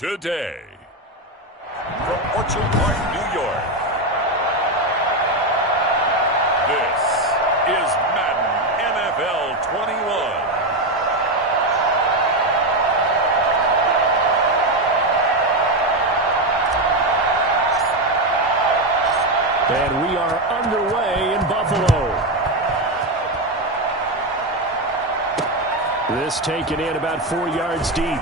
today. From Orchard Park, New York, this is Madden NFL 21. And we are underway in Buffalo. This taken in about 4 yards deep.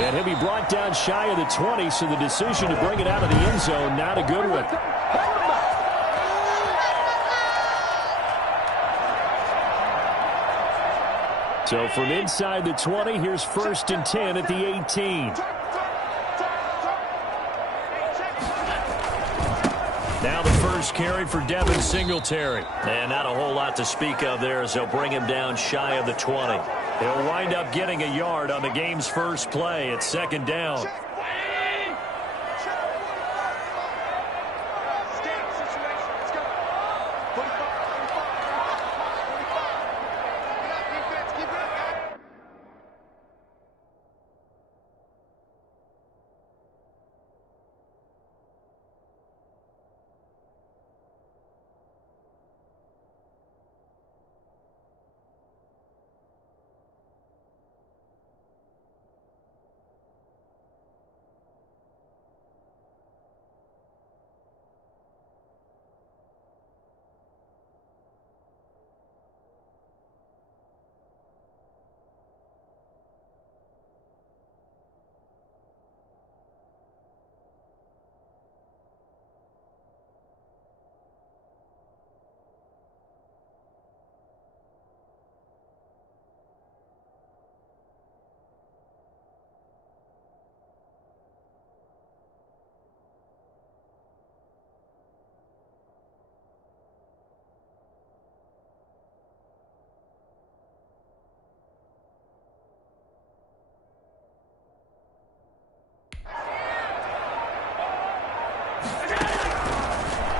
And he'll be brought down shy of the 20, so the decision to bring it out of the end zone, not a good one. So from inside the 20, here's 1st and 10 at the 18. Now the first carry for Devin Singletary. And not a whole lot to speak of there as they'll bring him down shy of the 20. He'll wind up getting a yard on the game's first play at 2nd down.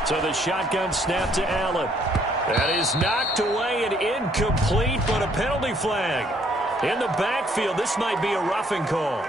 So the shotgun snap to Allen. That is knocked away and incomplete, but a penalty flag. In the backfield, this might be a roughing call.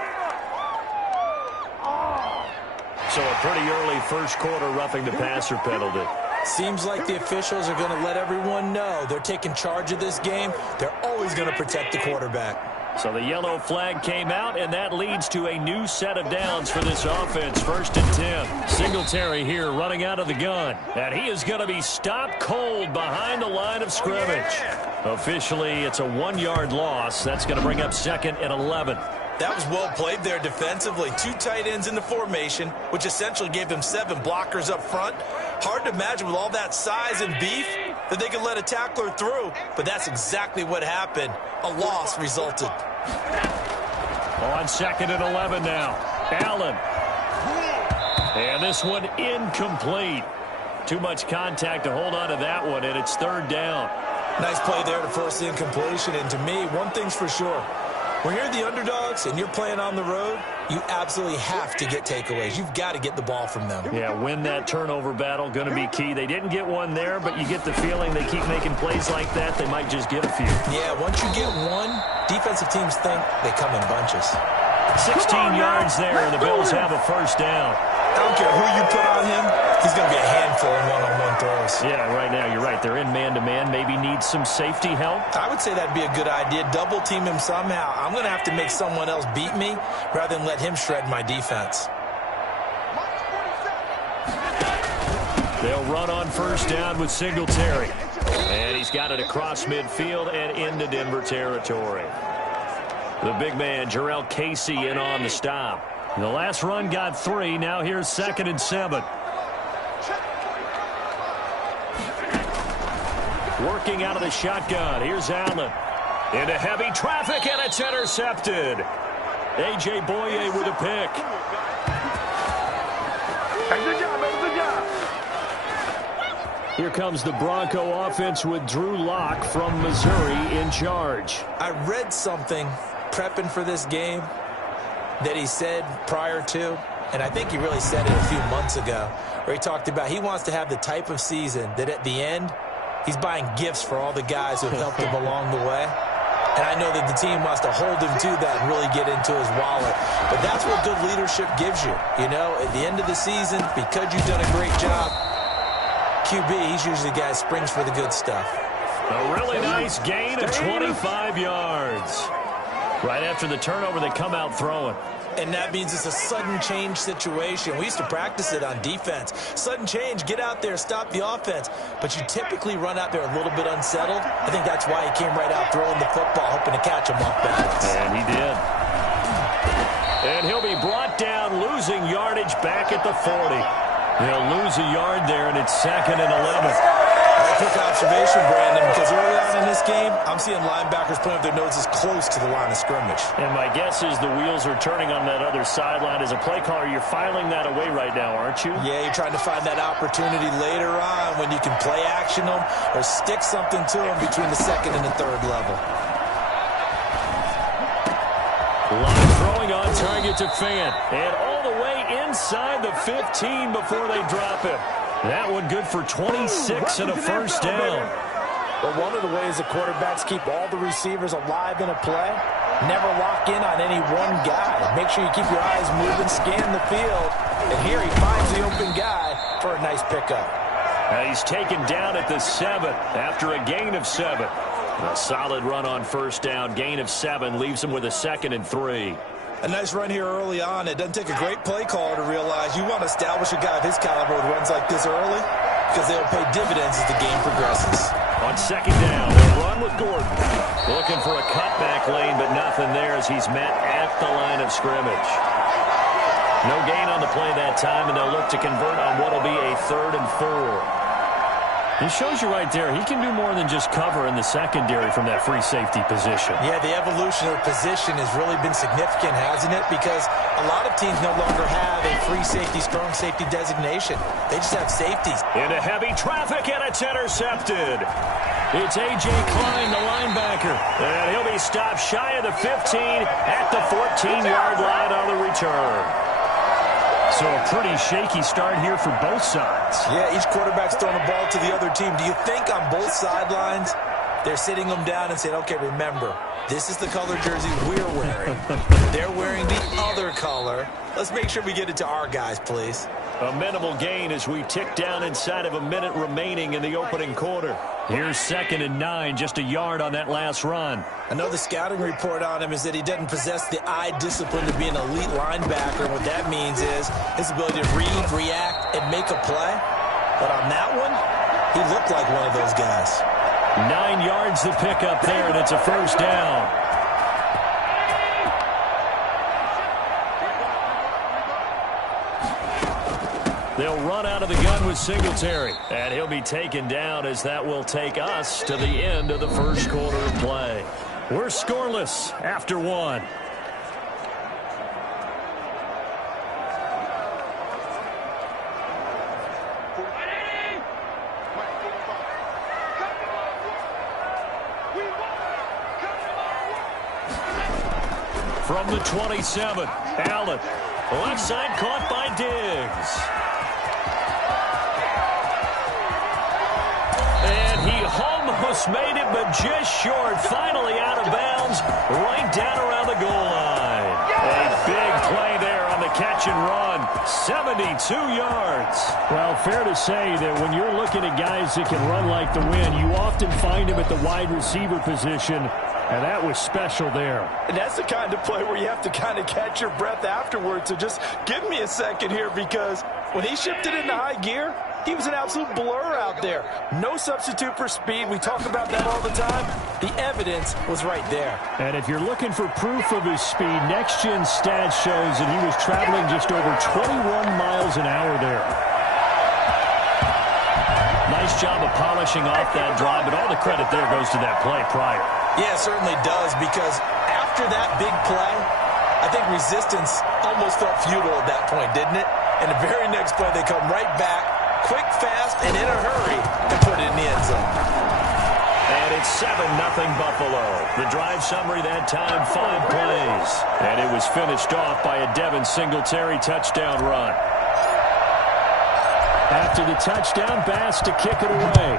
So a pretty early first quarter roughing the passer penalty. Seems like the officials are going to let everyone know they're taking charge of this game. They're always going to protect the quarterback. So the yellow flag came out, and that leads to a new set of downs for this offense. 1st and 10. Singletary here running out of the gun. And he is going to be stopped cold behind the line of scrimmage. Officially, it's a 1-yard loss. That's going to bring up 2nd and 11. That was well played there defensively. 2 tight ends in the formation, which essentially gave them 7 blockers up front. Hard to imagine with all that size and beef that they could let a tackler through, but that's exactly what happened. A loss resulted. On 2nd and 11 now. Allen. And this one incomplete. Too much contact to hold on to that one, and it's 3rd down. Nice play there to force the incompletion, and to me, one thing's for sure. When you're the underdogs and you're playing on the road, you absolutely have to get takeaways. You've got to get the ball from them. Yeah, win that turnover battle, going to be key. They didn't get one there, but you get the feeling they keep making plays like that, they might just get a few. Yeah, once you get one, defensive teams think they come in bunches. 16 yards there, and the Bills have a 1st down. I don't care who you put on him, he's going to be a handful in one-on-one throws. Yeah, right now, you're right. They're in man-to-man. Maybe need some safety help. I would say that'd be a good idea. Double team him somehow. I'm going to have to make someone else beat me rather than let him shred my defense. They'll run on 1st down with Singletary. And he's got it across midfield and into Denver territory. The big man, Jarrell Casey, in on the stop. The last run got 3. Now here's 2nd and 7. Working out of the shotgun. Here's Allen. Into heavy traffic, and it's intercepted. A.J. Boye with a pick. Good job, man. Good job. Here comes the Bronco offense with Drew Lock from Missouri in charge. I read something prepping for this game that he said prior to, and I think he really said it a few months ago, where he talked about he wants to have the type of season that at the end, he's buying gifts for all the guys who have helped him along the way. And I know that the team wants to hold him to that and really get into his wallet. But that's what good leadership gives you. You know, at the end of the season, because you've done a great job, QB, he's usually the guy who springs for the good stuff. A really nice gain of 25 yards. Right after the turnover, they come out throwing. And that means it's a sudden change situation. We used to practice it on defense. Sudden change, get out there, stop the offense. But you typically run out there a little bit unsettled. I think that's why he came right out throwing the football, hoping to catch him off balance. And he did. And he'll be brought down, losing yardage back at the 40. He'll lose a yard there, and it's 2nd and 11. A quick observation, Brandon, because early on in this game, I'm seeing linebackers putting up their noses close to the line of scrimmage. And my guess is the wheels are turning on that other sideline. As a play caller, you're filing that away right now, aren't you? Yeah, you're trying to find that opportunity later on when you can play action them or stick something to them between the 2nd and the 3rd level. Line throwing on target to Fant. And all the way inside the 15 before they drop it. That one good for 26 and a first down. But one of the ways the quarterbacks keep all the receivers alive in a play, never lock in on any one guy. Make sure you keep your eyes moving, scan the field. And here he finds the open guy for a nice pickup. He's taken down at the 7 after a gain of 7. A solid run on first down. Gain of 7 leaves him with a 2nd and 3. A nice run here early on. It doesn't take a great play caller to realize you want to establish a guy of his caliber with runs like this early because they'll pay dividends as the game progresses. On 2nd down, they'll run with Gordon. Looking for a cutback lane, but nothing there as he's met at the line of scrimmage. No gain on the play that time, and they'll look to convert on what will be a 3rd and 4. He shows you right there, he can do more than just cover in the secondary from that free safety position. Yeah, the evolution of position has really been significant, hasn't it? Because a lot of teams no longer have a free safety, strong safety designation. They just have safeties. Into heavy traffic, and it's intercepted. It's A.J. Klein, the linebacker. And he'll be stopped shy of the 15 at the 14-yard line on the return. So a pretty shaky start here for both sides. Yeah, each quarterback's throwing the ball to the other team. Do you think on both sidelines they're sitting them down and saying, okay, remember, this is the color jersey we're wearing. They're wearing the other color. Let's make sure we get it to our guys, please. A minimal gain as we tick down inside of a minute remaining in the opening quarter. Here's 2nd and 9, just a yard on that last run. I know the scouting report on him is that he doesn't possess the eye discipline to be an elite linebacker. What that means is his ability to read, react, and make a play. But on that one, he looked like one of those guys. 9 yards to pick up there, and it's a first down. They'll run out of the gun with Singletary. And he'll be taken down as that will take us to the end of the first quarter of play. We're scoreless after 1. From the 27, Allen. Left side caught by Diggs. And he almost made it, but just short. Finally out of bounds, right down around the goal line. A big play there on the catch and run. 72 yards. Well, fair to say that when you're looking at guys that can run like the wind, you often find them at the wide receiver position. And that was special there. And that's the kind of play where you have to kind of catch your breath afterwards. So just give me a second here, because when he shifted into high gear, he was an absolute blur out there. No substitute for speed. We talk about that all the time. The evidence was right there. And if you're looking for proof of his speed, next-gen stats shows that he was traveling just over 21 miles an hour there. Nice job of polishing off that drive, but all the credit there goes to that play prior. Yeah, it certainly does, because after that big play, I think resistance almost felt futile at that point, didn't it? And the very next play, they come right back, quick, fast, and in a hurry, and put it in the end zone. And it's 7-0 Buffalo. The drive summary that time, 5 plays. And it was finished off by a Devin Singletary touchdown run. After the touchdown, Bass to kick it away.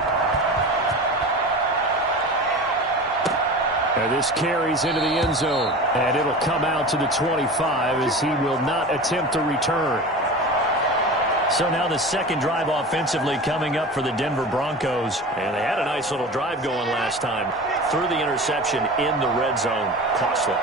And this carries into the end zone. And it'll come out to the 25 as he will not attempt to return. So now the second drive offensively coming up for the Denver Broncos. And they had a nice little drive going last time. Threw the interception in the red zone. Costly.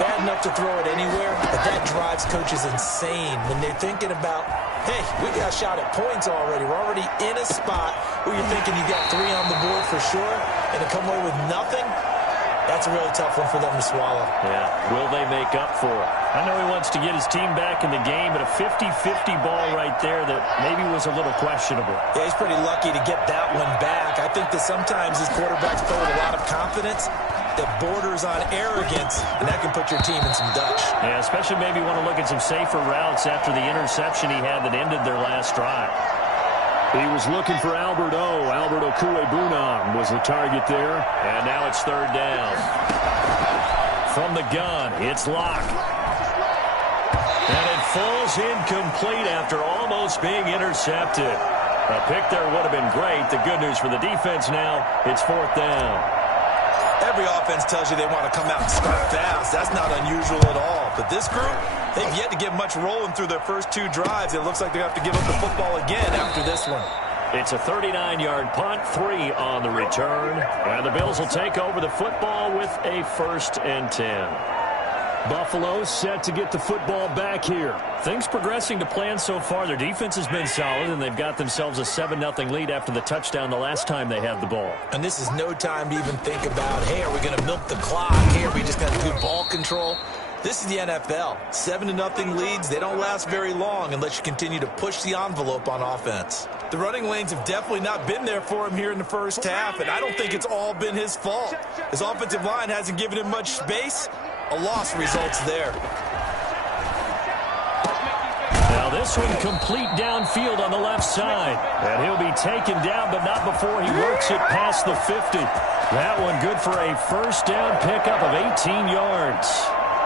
Bad enough to throw it anywhere, but that drives coaches insane when they're thinking about, hey, we got a shot at points already. We're already in a spot where you're thinking you got 3 on the board for sure, and to come away with nothing, that's a really tough one for them to swallow. Yeah, will they make up for it? I know he wants to get his team back in the game, but a 50-50 ball right there that maybe was a little questionable. Yeah, he's pretty lucky to get that one back. I think that sometimes his quarterbacks play with a lot of confidence that borders on arrogance, and that can put your team in some Dutch. Yeah, especially maybe want to look at some safer routes after the interception he had that ended their last drive. He was looking for Albert O. Albert Okuebunam was the target there. And now it's third down. From the gun, it's Locke. And it falls incomplete after almost being intercepted. A pick there would have been great. The good news for the defense now, it's fourth down. Every offense tells you they want to come out and start fast. That's not unusual at all. But this group, they've yet to get much rolling through their first 2 drives. It looks like they have to give up the football again after this one. It's a 39-yard punt, 3 on the return. And the Bills will take over the football with a 1st and 10. Buffalo set to get the football back here. Things progressing to plan so far. Their defense has been solid, and they've got themselves a 7-0 lead after the touchdown the last time they had the ball. And this is no time to even think about, hey, are we going to milk the clock? Hey, are we just going to do ball control? This is the NFL. 7-0 leads, they don't last very long unless you continue to push the envelope on offense. The running lanes have definitely not been there for him here in the first half, and I don't think it's all been his fault. His offensive line hasn't given him much space. A loss results there. Now this one complete downfield on the left side. And he'll be taken down, but not before he works it past the 50. That one good for a first down pickup of 18 yards.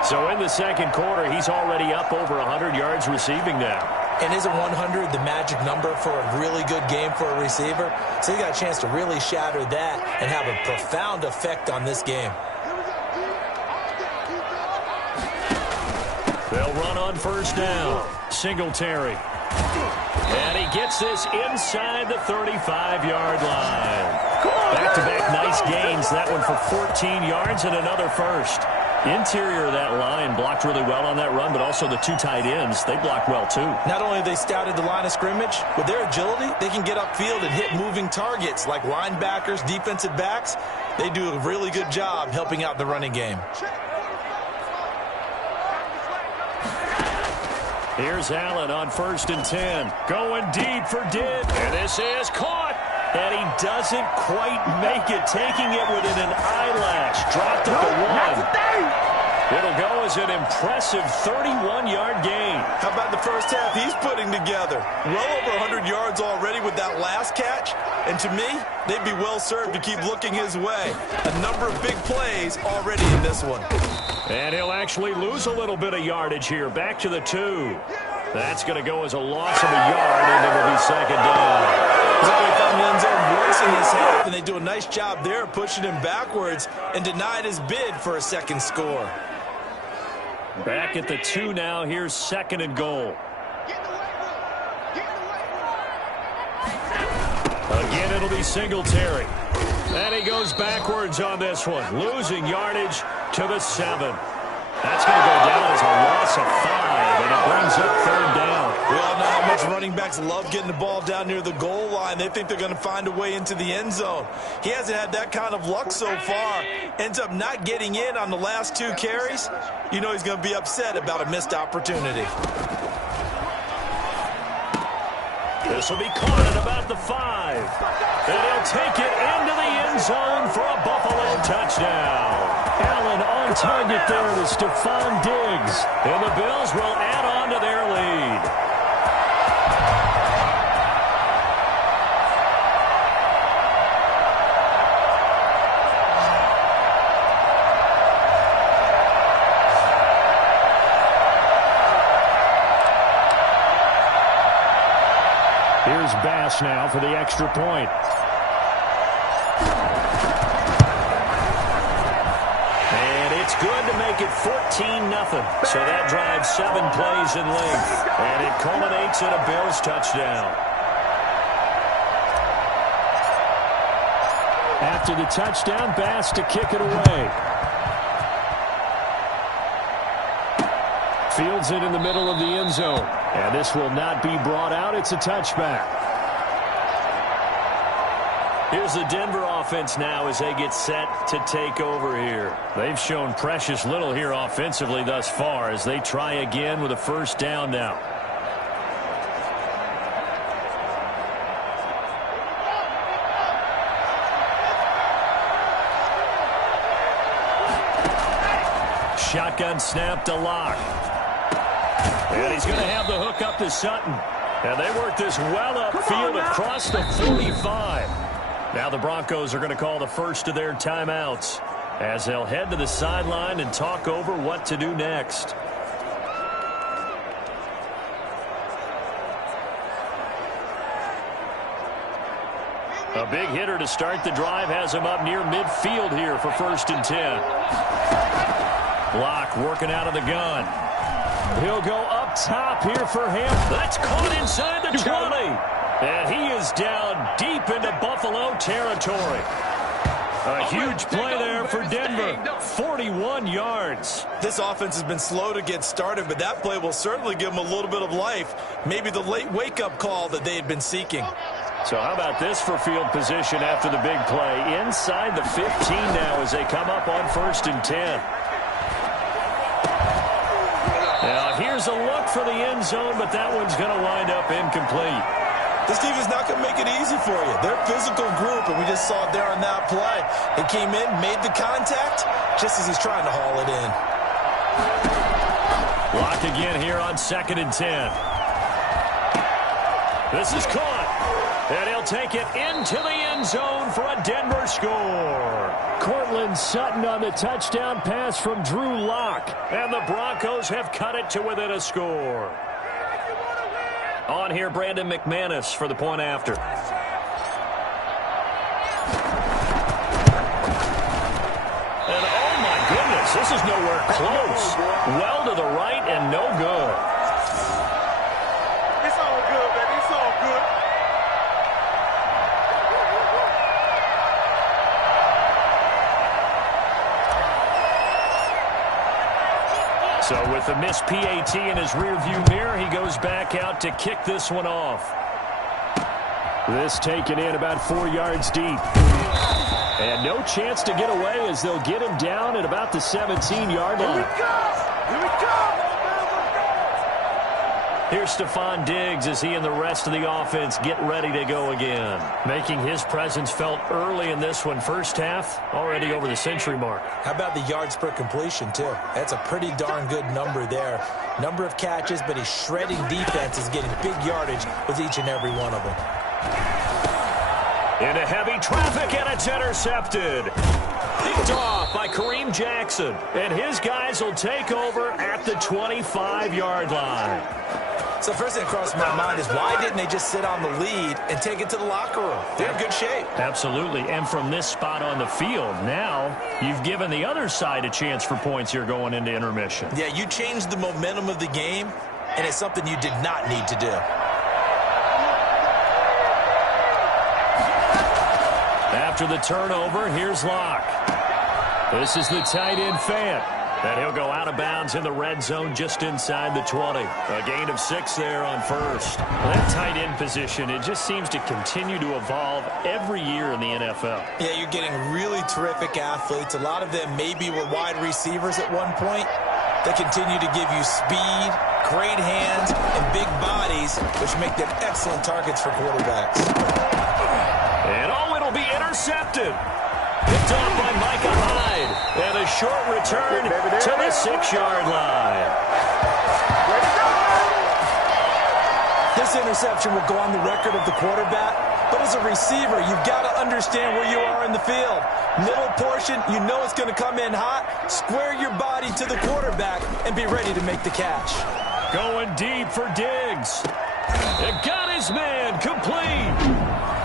So in the second quarter, he's already up over 100 yards receiving now. And isn't 100 the magic number for a really good game for a receiver? So he got a chance to really shatter that and have a profound effect on this game. They'll run on first down. Singletary. And he gets this inside the 35-yard line. Back-to-back nice gains. That one for 14 yards and another first. Interior of that line blocked really well on that run, but also the 2 tight ends, they blocked well too. Not only have they scouted the line of scrimmage, with their agility, they can get upfield and hit moving targets like linebackers, defensive backs. They do a really good job helping out the running game. Here's Allen on 1st and 10. Going deep for Dibb. And this is caught. And he doesn't quite make it, taking it within an eyelash. Dropped at the 1. It'll go as an impressive 31-yard gain. How about the first half he's putting together? Well over 100 yards already with that last catch. And to me, they'd be well served to keep looking his way. A number of big plays already in this one. And he'll actually lose a little bit of yardage here. Back to the 2. That's going to go as a loss of a yard, and it'll be second down. He's already found the end zone once in this half, and they do a nice job there pushing him backwards and denied his bid for a second score. Back at the 2 now. Here's 2nd and goal. Again, it'll be Singletary. And he goes backwards on this one, losing yardage to the 7. That's going to go down as a loss of 5, and it brings up third down. We all know how much running backs love getting the ball down near the goal line. They think they're going to find a way into the end zone. He hasn't had that kind of luck so far. Ends up not getting in on the last 2 carries. You know he's going to be upset about a missed opportunity. This will be caught at about the 5. And he'll take it into the end zone for a Buffalo touchdown. Allen on target there to Stephon Diggs. And the Bills will add on to their lead. Here's Bass now for the extra point. make it 14-0. So that drives 7 plays in length. And it culminates in a Bills touchdown. After the touchdown, Bass to kick it away. Fields it in the middle of the end zone. And this will not be brought out. It's a touchback. Here's the Denver offense now as they get set to take over here. They've shown precious little here offensively thus far as they try again with a first down now. Shotgun snap to Locke. And he's going to have the hook up to Sutton. And they work this well upfield across the 45. Now the Broncos are going to call the first of their timeouts as they'll head to the sideline and talk over what to do next. A big hitter to start the drive has him up near midfield here for 1st and 10. Locke working out of the gun. He'll go up top here for him. That's caught inside the 20. And he is down deep into Buffalo territory. A huge play there for Denver. 41 yards. This offense has been slow to get started, but that play will certainly give them a little bit of life. Maybe the late wake-up call that they had been seeking. So how about this for field position after the big play? Inside the 15 now as they come up on 1st and 10. Now here's a look for the end zone, but that one's going to wind up incomplete. This defense is not going to make it easy for you. They're a physical group, and we just saw it there on that play. It came in, made the contact, just as he's trying to haul it in. Lock again here on 2nd and 10. This is caught. And he'll take it into the end zone for a Denver score. Cortland Sutton on the touchdown pass from Drew Lock. And the Broncos have cut it to within a score. On here, Brandon McManus for the point after. And oh my goodness, this is nowhere close. Well to the right and no good. It's all good, baby. It's all good. So with the missed PAT in his rearview mirror, he goes back out to kick this one off. This taken in about 4 yards deep. And no chance to get away as they'll get him down at about the 17-yard line. Here we go. Here we go. Here's Stephon Diggs as he and the rest of the offense get ready to go again. Making his presence felt early in this one. First half, already over the century mark. How about the yards per completion, too? That's a pretty darn good number there. Number of catches, but his shredding defense is getting big yardage with each and every one of them. Into heavy traffic, and it's intercepted. Picked off by Kareem Jackson. And his guys will take over at the 25-yard line. So first thing that crossed my mind is why didn't they just sit on the lead and take it to the locker room? They're in good shape. Absolutely. And from this spot on the field, now you've given the other side a chance for points here going into intermission. Yeah, you changed the momentum of the game, and it's something you did not need to do. After the turnover, here's Locke. This is the tight end Fant. And he'll go out of bounds in the red zone just inside the 20. A gain of 6 there on first. That tight end position, it just seems to continue to evolve every year in the NFL. Yeah, you're getting really terrific athletes. A lot of them maybe were wide receivers at one point. They continue to give you speed, great hands, and big bodies, which make them excellent targets for quarterbacks. And it'll be intercepted. Picked off by Micah Hyde. And a short return to the 6-yard line. This interception will go on the record of the quarterback, but as a receiver, you've got to understand where you are in the field. Middle portion, you know it's going to come in hot. Square your body to the quarterback and be ready to make the catch. Going deep for Diggs. It got his man complete.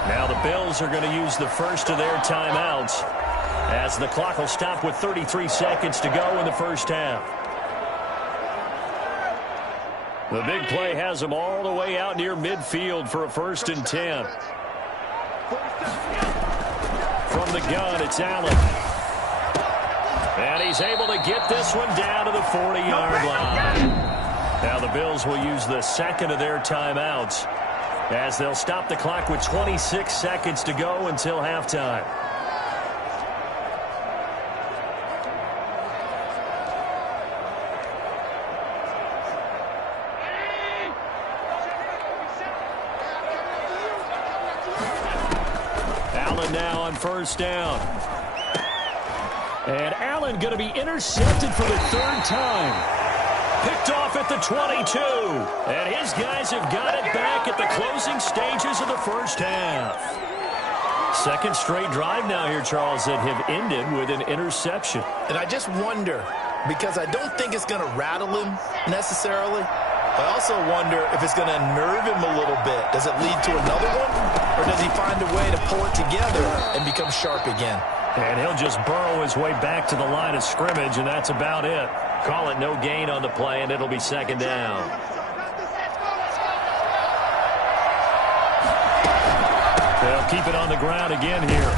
Now the Bills are going to use the first of their timeouts as the clock will stop with 33 seconds to go in the first half. The big play has him all the way out near midfield for a 1st and 10. From the gun, it's Allen. And he's able to get this one down to the 40-yard line. Now the Bills will use the second of their timeouts as they'll stop the clock with 26 seconds to go until halftime. Allen now on 1st down. And Allen going to be intercepted for the 3rd time. Picked off at the 22. And his guys have got it back at the closing stages of the first half. 2nd straight drive now here, Charles, that have ended with an interception. And I just wonder, because I don't think it's going to rattle him necessarily. I also wonder if it's going to unnerve him a little bit. Does it lead to another one? Or does he find a way to pull it together and become sharp again? And he'll just burrow his way back to the line of scrimmage, and that's about it. Call it no gain on the play, and it'll be 2nd down. They'll keep it on the ground again here.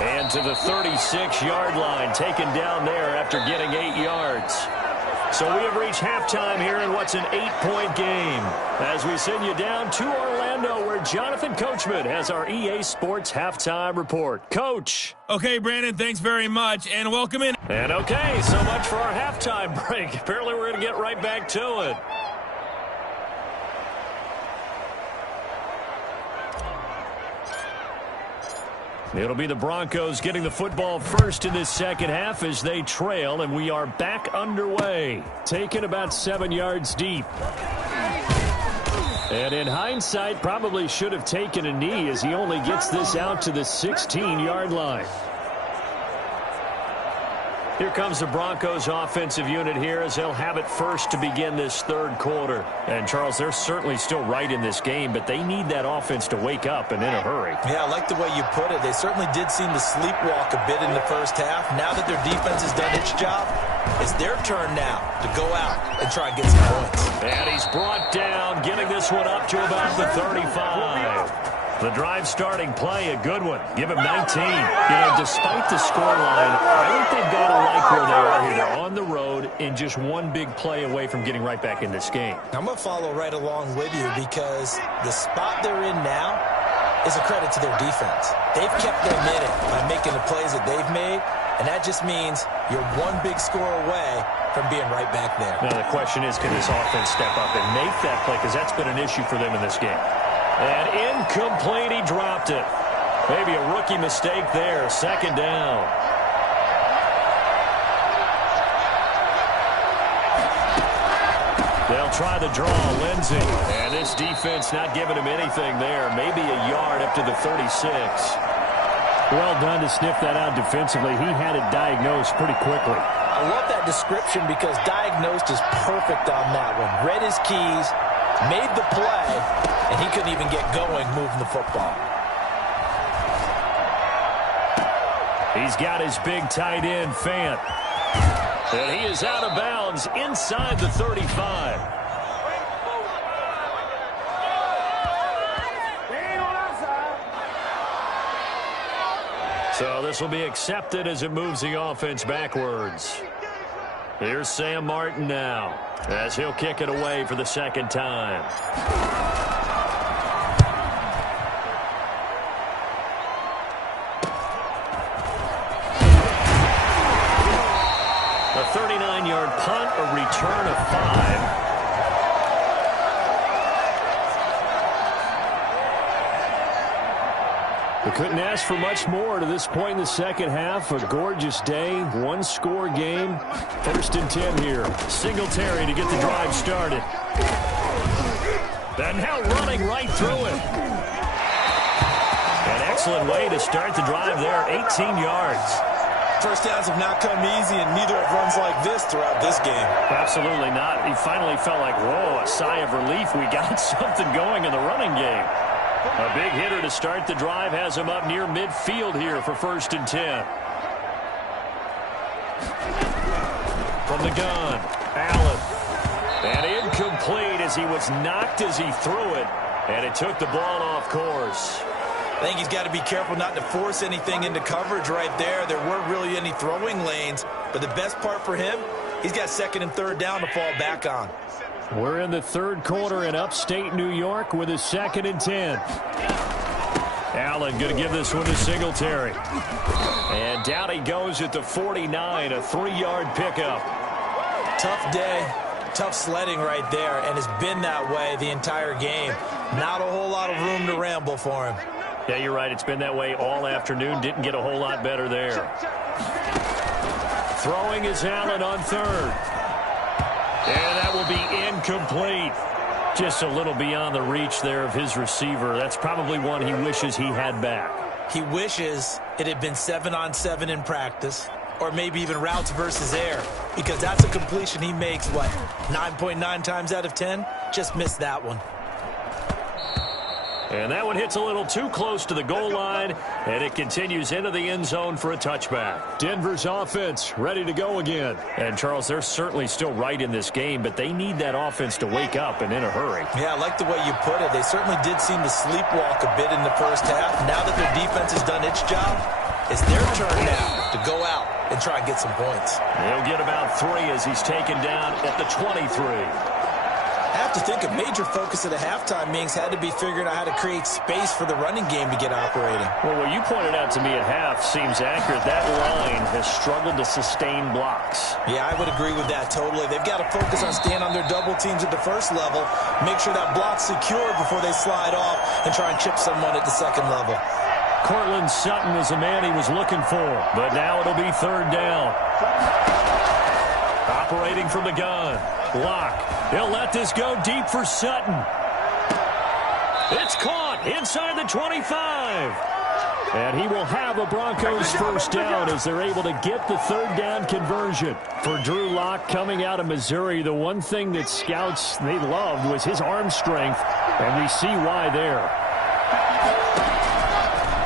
And to the 36-yard line, taken down there after getting 8 yards. So we have reached halftime here in what's an 8-point game as we send you down to Orlando where Jonathan Coachman has our EA Sports Halftime Report. Coach. Okay, Brandon, thanks very much, and welcome in. And okay, so much for our halftime break. Apparently we're going to get right back to it. It'll be the Broncos getting the football first in this second half as they trail, and we are back underway. Taken about 7 yards deep. And in hindsight, probably should have taken a knee as he only gets this out to the 16-yard line. Here comes the Broncos offensive unit here as they'll have it first to begin this 3rd quarter. And, Charles, they're certainly still right in this game, but they need that offense to wake up and in a hurry. Yeah, I like the way you put it. They certainly did seem to sleepwalk a bit in the first half. Now that their defense has done its job, it's their turn now to go out and try and get some points. And he's brought down, getting this one up to about the 35. The drive starting play, a good one. Give him 19. You know, despite the scoreline, I think they've got to like where they are here. They're on the road and just one big play away from getting right back in this game. I'm going to follow right along with you because the spot they're in now is a credit to their defense. They've kept them in it by making the plays that they've made, and that just means you're one big score away from being right back there. Now the question is, can this offense step up and make that play? Because that's been an issue for them in this game. And incomplete, he dropped it. Maybe a rookie mistake there. 2nd down. They'll try the draw, Lindsey. And this defense not giving him anything there. Maybe a yard up to the 36. Well done to sniff that out defensively. He had it diagnosed pretty quickly. I love that description because diagnosed is perfect on that one. Read his keys, made the play, and he couldn't even get going moving the football. He's got his big tight end, Fant. And he is out of bounds inside the 35. So this will be accepted as it moves the offense backwards. Here's Sam Martin now as he'll kick it away for the 2nd time. A 39-yard punt, a return of 5. We couldn't ask for much more to this point in the second half. A gorgeous day, one-score game. 1st and 10 here. Singletary to get the drive started. And now running right through it. An excellent way to start the drive there, 18 yards. First downs have not come easy, and neither have runs like this throughout this game. Absolutely not. He finally felt like, whoa, a sigh of relief. We got something going in the running game. A big hitter to start the drive has him up near midfield here for 1st and 10. From the gun, Allen. And incomplete as he was knocked as he threw it. And it took the ball off course. I think he's got to be careful not to force anything into coverage right there. There weren't really any throwing lanes. But the best part for him, he's got 2nd and 3rd down to fall back on. We're in the 3rd quarter in upstate New York with a 2nd and 10. Allen going to give this one to Singletary. And down he goes at the 49, a 3-yard pickup. Tough day, tough sledding right there, and it's been that way the entire game. Not a whole lot of room to ramble for him. Yeah, you're right. It's been that way all afternoon. Didn't get a whole lot better there. Throwing is Allen on 3rd. And that will be incomplete. Just a little beyond the reach there of his receiver. That's probably one he wishes he had back. He wishes it had been 7-on-7 in practice, or maybe even routes versus air, because that's a completion he makes, 9.9 times out of 10? Just missed that one. And that one hits a little too close to the goal line, and it continues into the end zone for a touchback. Denver's offense ready to go again. And, Charles, they're certainly still right in this game, but they need that offense to wake up and in a hurry. Yeah, I like the way you put it. They certainly did seem to sleepwalk a bit in the first half. Now that their defense has done its job, it's their turn now to go out and try and get some points. He'll get about 3 as he's taken down at the 23. I have to think a major focus at the halftime, Mings, had to be figuring out how to create space for the running game to get operating. Well, what you pointed out to me at half seems accurate. That line has struggled to sustain blocks. Yeah, I would agree with that totally. They've got to focus on staying on their double teams at the first level, make sure that block's secure before they slide off and try and chip someone at the second level. Cortland Sutton is the man he was looking for, but now it'll be 3rd down. Operating from the gun. Locke. He'll let this go deep for Sutton. It's caught inside the 25. And he will have a Broncos 1st down as they're able to get the 3rd down conversion. For Drew Lock coming out of Missouri, the one thing that scouts they loved was his arm strength, and we see why there.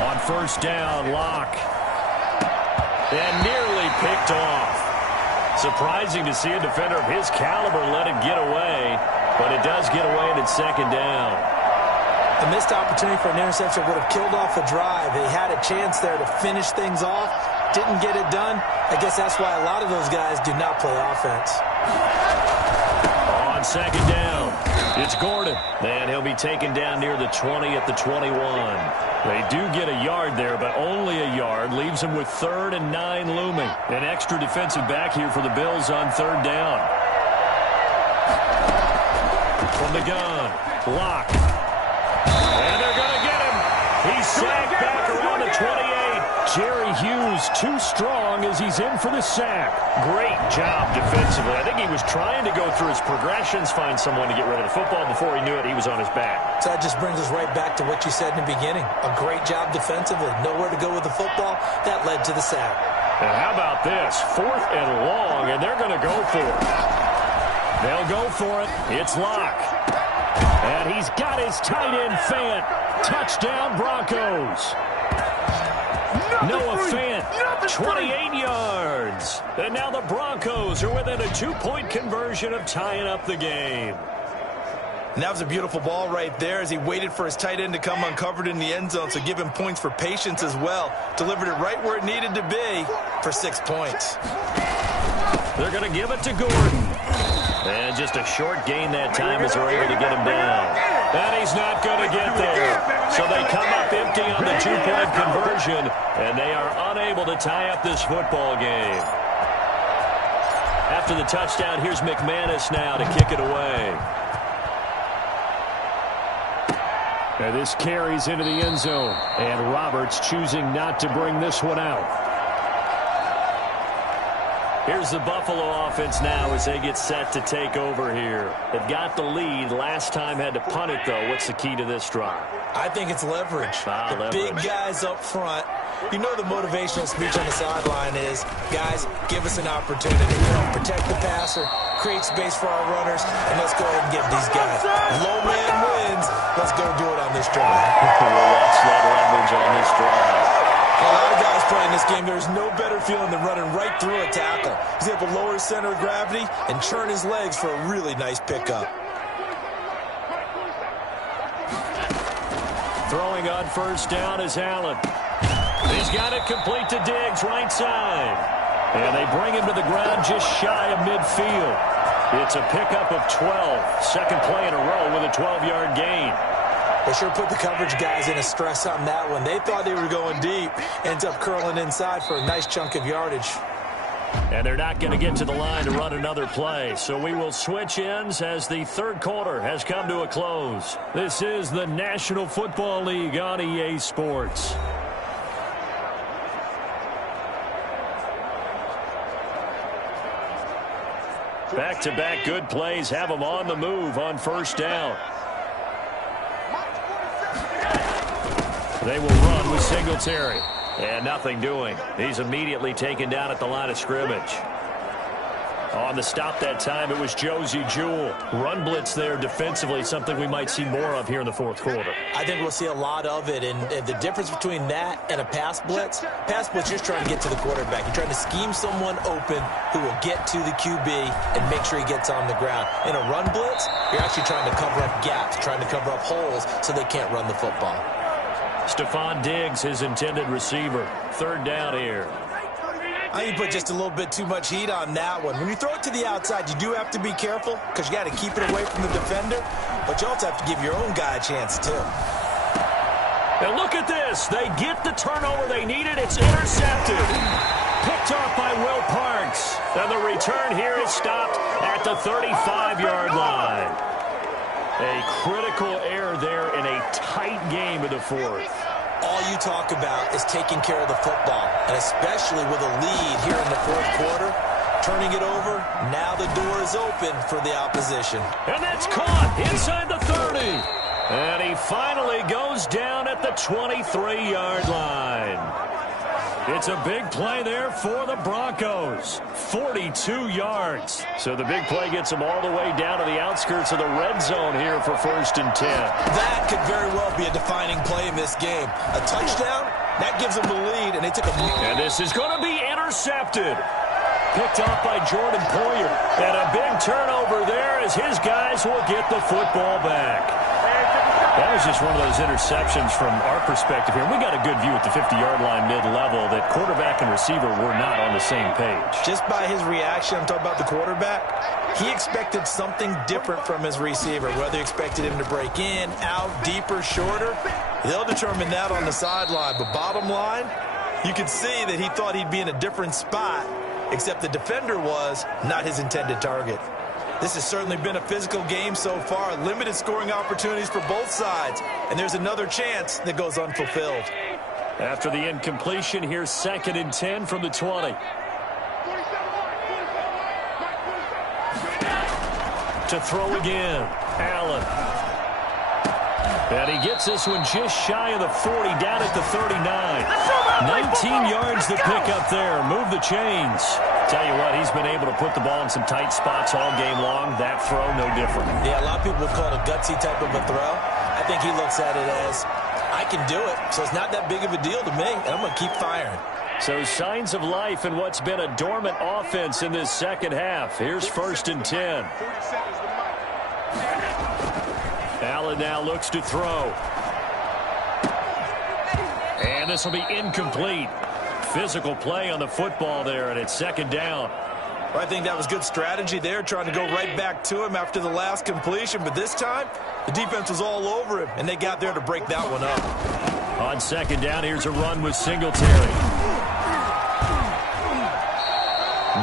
On 1st down, Lock. And nearly picked off. Surprising to see a defender of his caliber let it get away, but it does get away and it's 2nd down. The missed opportunity for an interception would have killed off a drive. He had a chance there to finish things off, didn't get it done. I guess that's why a lot of those guys do not play offense. On 2nd down, it's Gordon. And he'll be taken down near the 20 at the 21. They do get a yard there, but only a yard. Leaves them with 3rd and 9 looming. An extra defensive back here for the Bills on 3rd down. From the gun, Lock. And they're going to get him. He's sacked back around the 28. Jerry Hughes too strong as he's in for the sack. Great job defensively. I think he was trying to go through his progressions, find someone to get rid of the football. Before he knew it, he was on his back. So that just brings us right back to what you said in the beginning. A great job defensively. Nowhere to go with the football. That led to the sack. And how about this? 4th and long, and they're going to go for it. They'll go for it. It's Locke. And he's got his tight end, Fant. Touchdown, Broncos. Noah Fant, 28 yards. And now the Broncos are within a 2-point conversion of tying up the game. And that was a beautiful ball right there as he waited for his tight end to come uncovered in the end zone, so give him points for patience as well. Delivered it right where it needed to be for 6 points. They're going to give it to Gordon. And just a short gain that time as they're able to get him down. And he's not going to get there. So they come up empty on the 2-point conversion, and they are unable to tie up this football game. After the touchdown, here's McManus now to kick it away. And this carries into the end zone, and Roberts choosing not to bring this one out. Here's the Buffalo offense now as they get set to take over here. They've got the lead. Last time had to punt it, though. What's the key to this drive? I think it's leverage. The big guys up front. You know the motivational speech on the sideline is, guys, give us an opportunity. Protect the passer, create space for our runners, and let's go ahead and give these guys. Low man wins. Let's go do it on this drive. We'll watch that leverage on this drive. A lot of guys playing this game, there's no better feeling than running right through a tackle. He's able to lower his center of gravity and churn his legs for a really nice pickup. Throwing on first down is Allen. He's got it complete to Diggs, right side. And they bring him to the ground just shy of midfield. It's a pickup of 12. Second play in a row with a 12-yard gain. They sure put the coverage guys in a stress on that one. They thought they were going deep. Ends up curling inside for a nice chunk of yardage. And they're not going to get to the line to run another play. So we will switch ends as the third quarter has come to a close. This is the National Football League on EA Sports. Back-to-back good plays have them on the move on first down. They will run with Singletary. And nothing doing. He's immediately taken down at the line of scrimmage. On the stop that time, it was Josie Jewell. Run blitz there defensively, something we might see more of here in the fourth quarter. I think we'll see a lot of it, and the difference between that and a pass blitz, you're trying to get to the quarterback. You're trying to scheme someone open who will get to the QB and make sure he gets on the ground. In a run blitz, you're actually trying to cover up gaps, trying to cover up holes so they can't run the football. Stephon Diggs, his intended receiver. Third down here. I think you put just a little bit too much heat on that one. When you throw it to the outside, you do have to be careful because you got to keep it away from the defender, but you also have to give your own guy a chance too. And look at this. They get the turnover they needed. It's intercepted. Picked off by Will Parks. And the return here is stopped at the 35-yard line. A critical error there in a tight game in the fourth. All you talk about is taking care of the football, and especially with a lead here in the fourth quarter, turning it over, now the door is open for the opposition. And that's caught inside the 30. And he finally goes down at the 23-yard line. It's a big play there for the Broncos. 42 yards. So the big play gets them all the way down to the outskirts of the red zone here for 1st and 10. That could very well be a defining play in this game. A touchdown, that gives them the lead, and they took a... And this is going to be intercepted. Picked off by Jordan Poyer. And a big turnover there as his guys will get the football back. That was just one of those interceptions from our perspective here. We got a good view at the 50-yard line mid-level that quarterback and receiver were not on the same page. Just by his reaction, I'm talking about the quarterback, he expected something different from his receiver. Whether he expected him to break in, out, deeper, shorter, they'll determine that on the sideline. But bottom line, you can see that he thought he'd be in a different spot, except the defender was not his intended target. This has certainly been a physical game so far. Limited scoring opportunities for both sides. And there's another chance that goes unfulfilled. After the incompletion, here's 2nd and 10 from the 20. To throw again, Allen. And he gets this one just shy of the 40, down at the 39. 19 yards to pick up there. Move the chains. Tell you what, he's been able to put the ball in some tight spots all game long. That throw, no different. Yeah, a lot of people would call it a gutsy type of a throw. I think he looks at it as, I can do it, so it's not that big of a deal to me, and I'm going to keep firing. So signs of life in what's been a dormant offense in this second half. Here's 1st and 10. Allen now looks to throw. And this will be incomplete. Physical play on the football there, and it's 2nd down. Well, I think that was good strategy there, trying to go right back to him after the last completion. But this time, the defense was all over him, and they got there to break that one up. On 2nd down, here's a run with Singletary.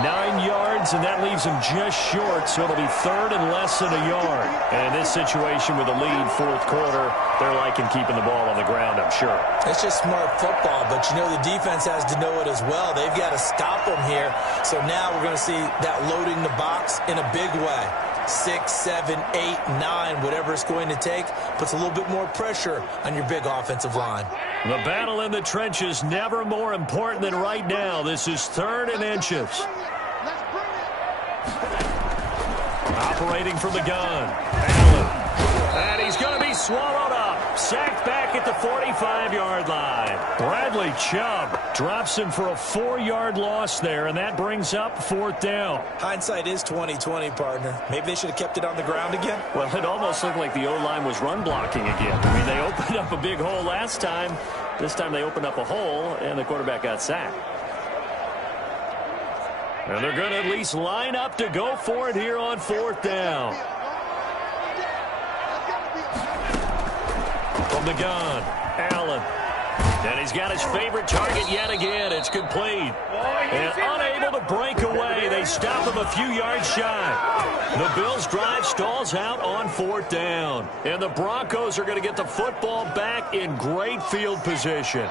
9 yards, and that leaves him just short, so it'll be 3rd and less than a yard. And in this situation with a lead, fourth quarter, they're liking keeping the ball on the ground, I'm sure. It's just smart football, but you know the defense has to know it as well. They've got to stop them here. So now we're going to see that loading the box in a big way. 6, 7, 8, 9, whatever it's going to take, puts a little bit more pressure on your big offensive line. The battle in the trenches never more important than right now. This is 3rd and inches. Operating from the gun. Allen. And he's going to be swallowed up. Sacked back at the 45-yard line. Bradley Chubb drops him for a 4-yard loss there, and that brings up 4th down. Hindsight is 20/20, partner. Maybe they should have kept it on the ground again. Well, it almost looked like the O-line was run blocking again. I mean, they opened up a big hole last time. This time they opened up a hole, and the quarterback got sacked. And they're going to at least line up to go for it here on 4th down. From the gun, Allen. And he's got his favorite target yet again. It's complete. And unable to break away. They stop him a few yards shy. The Bills' drive stalls out on 4th down. And the Broncos are going to get the football back in great field position.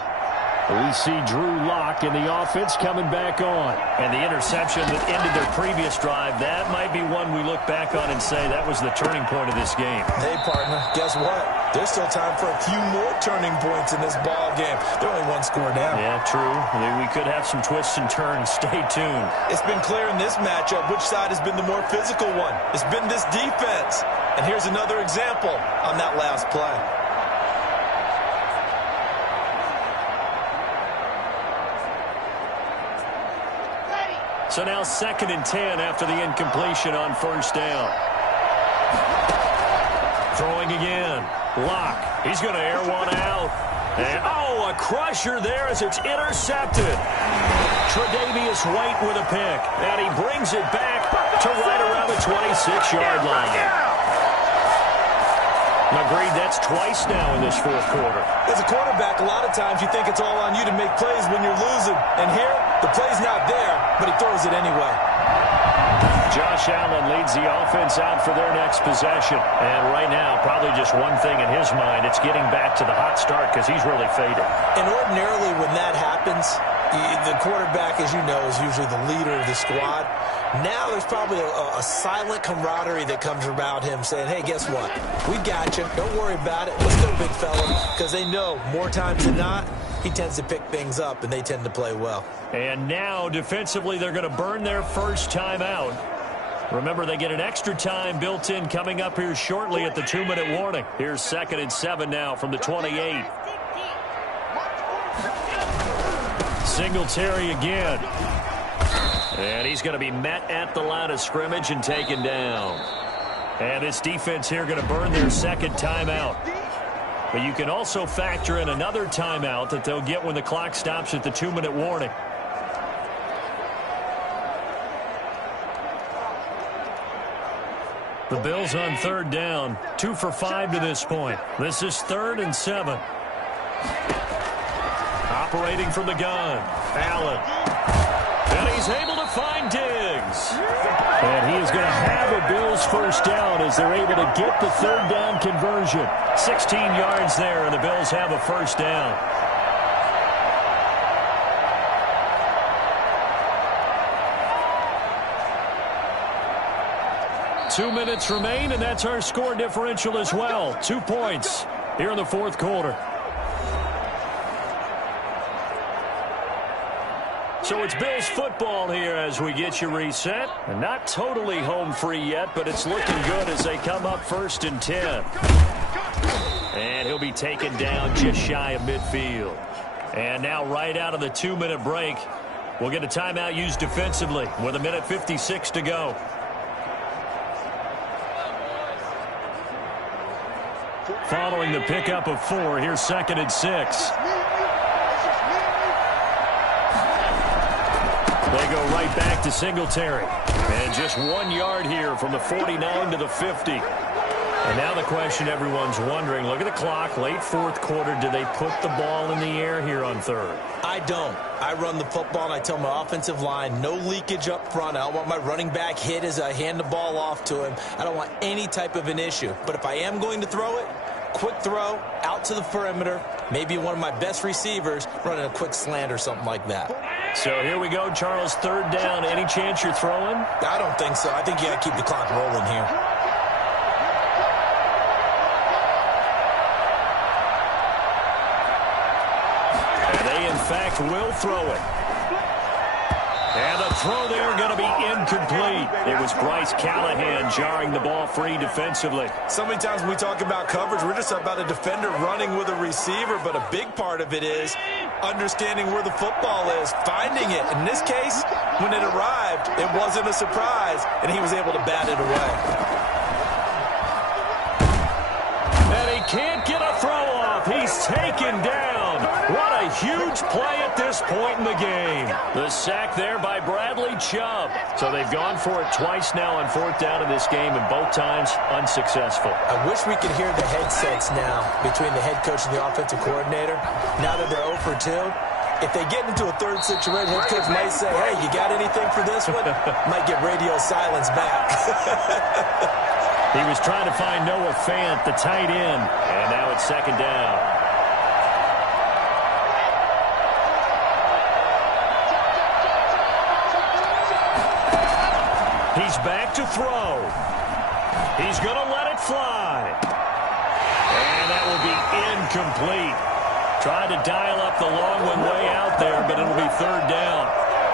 We see Drew Lock in the offense coming back on. And the interception that ended their previous drive, that might be one we look back on and say that was the turning point of this game. Hey, partner, guess what? There's still time for a few more turning points in this ball game. They're only one score down. Yeah, true. We could have some twists and turns. Stay tuned. It's been clear in this matchup which side has been the more physical one. It's been this defense. And here's another example on that last play. So now 2nd and 10 after the incompletion on 1st down. Throwing again. Lock. He's going to air one out. And, a crusher there as it's intercepted. Tre'Davious White with a pick. And he brings it back to right around the 26-yard line. Agreed, that's twice now in this 4th quarter. As a quarterback, a lot of times you think it's all on you to make plays when you're losing. And here, the play's not there, but he throws it anyway. Josh Allen leads the offense out for their next possession. And right now, probably just one thing in his mind, it's getting back to the hot start because he's really faded. And ordinarily when that happens, the quarterback, as you know, is usually the leader of the squad. Now there's probably a silent camaraderie that comes about him saying, hey, guess what? We got you. Don't worry about it. Let's go, big fella. Because they know more times than not, he tends to pick things up, and they tend to play well. And now, defensively, they're going to burn their first timeout. Remember, they get an extra time built in coming up here shortly at the 2-minute warning. Here's 2nd and 7 now from the 28. Singletary again. And he's going to be met at the line of scrimmage and taken down. And this defense here going to burn their 2nd timeout. But you can also factor in another timeout that they'll get when the clock stops at the 2-minute warning. The Bills on 3rd down, 2 for 5 to this point. This is 3rd and 7. Operating from the gun, Allen. And he's able to find Diggs. And he is going to have a Bills first down as they're able to get the 3rd down conversion. 16 yards there, and the Bills have a first down. Two minutes remain, and that's our score differential as well. 2 points here in the 4th quarter. So it's Bills football here as we get you reset. And not totally home free yet, but it's looking good as they come up 1st and 10. And he'll be taken down just shy of midfield. And now right out of the 2-minute break, we'll get a timeout used defensively with 1:56 to go. Following the pickup of 4, here's 2nd and 6. They go right back to Singletary. And just 1 yard here from the 49 to the 50. And now the question everyone's wondering, look at the clock, late 4th quarter, do they put the ball in the air here on 3rd? I don't. I run the football, and I tell my offensive line, no leakage up front. I don't want my running back hit as I hand the ball off to him. I don't want any type of an issue. But if I am going to throw it, quick throw, out to the perimeter, maybe one of my best receivers running a quick slant or something like that. So here we go, Charles, 3rd down. Any chance you're throwing? I don't think so. I think you got to keep the clock rolling here. And they, in fact, will throw it. And the throw there going to be incomplete. It was Bryce Callahan jarring the ball free defensively. So many times when we talk about coverage, we're just about a defender running with a receiver, but a big part of it is understanding where the football is, finding it. In this case, when it arrived, it wasn't a surprise, and he was able to bat it away. And he can't get a throw off. He's taken down. What a huge play at this point in the game. The sack there by Bradley Chubb. So they've gone for it twice now on fourth down in this game, and both times unsuccessful. I wish we could hear the headsets now between the head coach and the offensive coordinator. Now that they're 0 for 2, if they get into a third situation, head coach might say, hey, you got anything for this one? Might get radio silence back. He was trying to find Noah Fant, the tight end, and now it's second down. He's back to throw. He's going to let it fly. And that will be incomplete. Tried to dial up the long one way out there, but it'll be third down.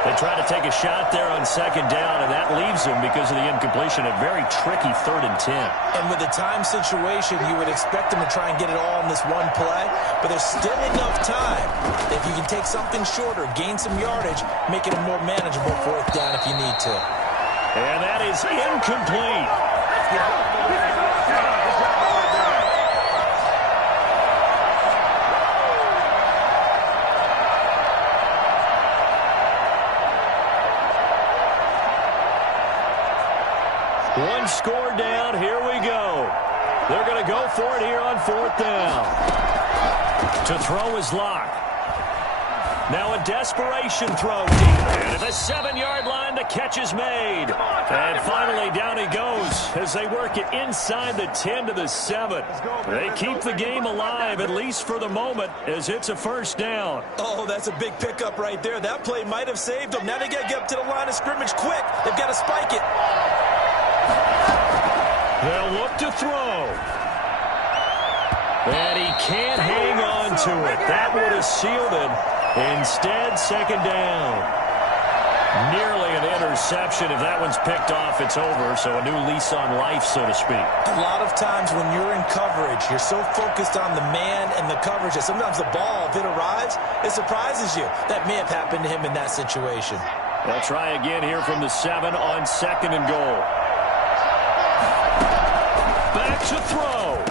They try to take a shot there on second down, and that leaves them, because of the incompletion, a very tricky 3rd and 10. And with the time situation, you would expect them to try and get it all in this one play, but there's still enough time. If you can take something shorter, gain some yardage, make it a more manageable fourth down if you need to. And that is incomplete. One score down. Here we go. They're going to go for it here on fourth down. To throw is Locke. Now a desperation throw deep. And at the 7-yard line, the catch is made. And finally, down he goes as they work it inside the 10 to the 7. They keep the game alive, at least for the moment, as it's a first down. Oh, that's a big pickup right there. That play might have saved them. Now they got to get up to the line of scrimmage quick. They've got to spike it. They'll look to throw. And he can't hang on to it. That would have sealed it. Instead, second down. Nearly an interception. If that one's picked off, it's over. So a new lease on life, so to speak. A lot of times when you're in coverage, you're so focused on the man and the coverage that sometimes the ball, if it arrives, it surprises you. That may have happened to him in that situation. They'll try again here from the 7 on second and goal. Back to throw.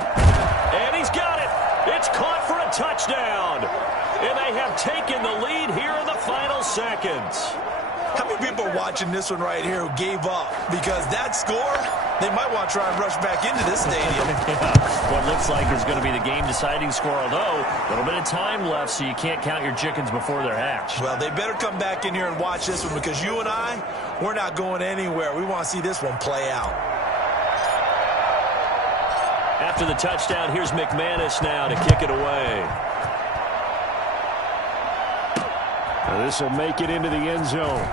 And he's got it. It's caught for a touchdown. And they have taken the lead here in the final seconds. How many people are watching this one right here who gave up? Because that score, they might want to try and rush back into this stadium. Yeah. What looks like is going to be the game-deciding score, although a little bit of time left, so you can't count your chickens before they're hatched. Well, they better come back in here and watch this one, because you and I, we're not going anywhere. We want to see this one play out. After the touchdown, here's McManus now to kick it away. This will make it into the end zone.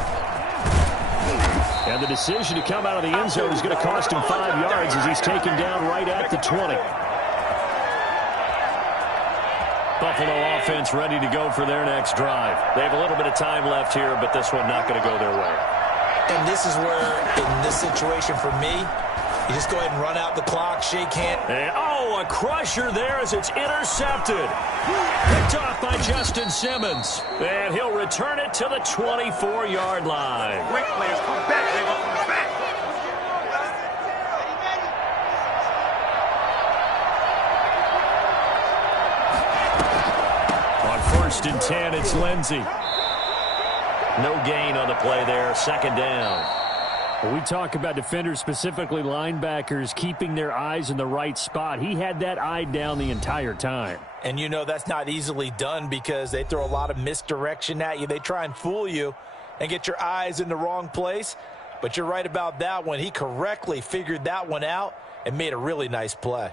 And the decision to come out of the end zone is going to cost him 5 yards as he's taken down right at the 20. Buffalo offense ready to go for their next drive. They have a little bit of time left here, but this one not going to go their way. And this is where, in this situation for me, you just go ahead and run out the clock, shake hands. And, oh, a crusher there as it's intercepted. Picked off by Justin Simmons. And he'll return it to the 24-yard line. Great players come back, they come back. On first and 10, it's Lindsey. No gain on the play there, second down. We talk about defenders, specifically linebackers, keeping their eyes in the right spot. He had that eye down the entire time. And you know that's not easily done because they throw a lot of misdirection at you. They try and fool you and get your eyes in the wrong place. But you're right about that one. He correctly figured that one out and made a really nice play.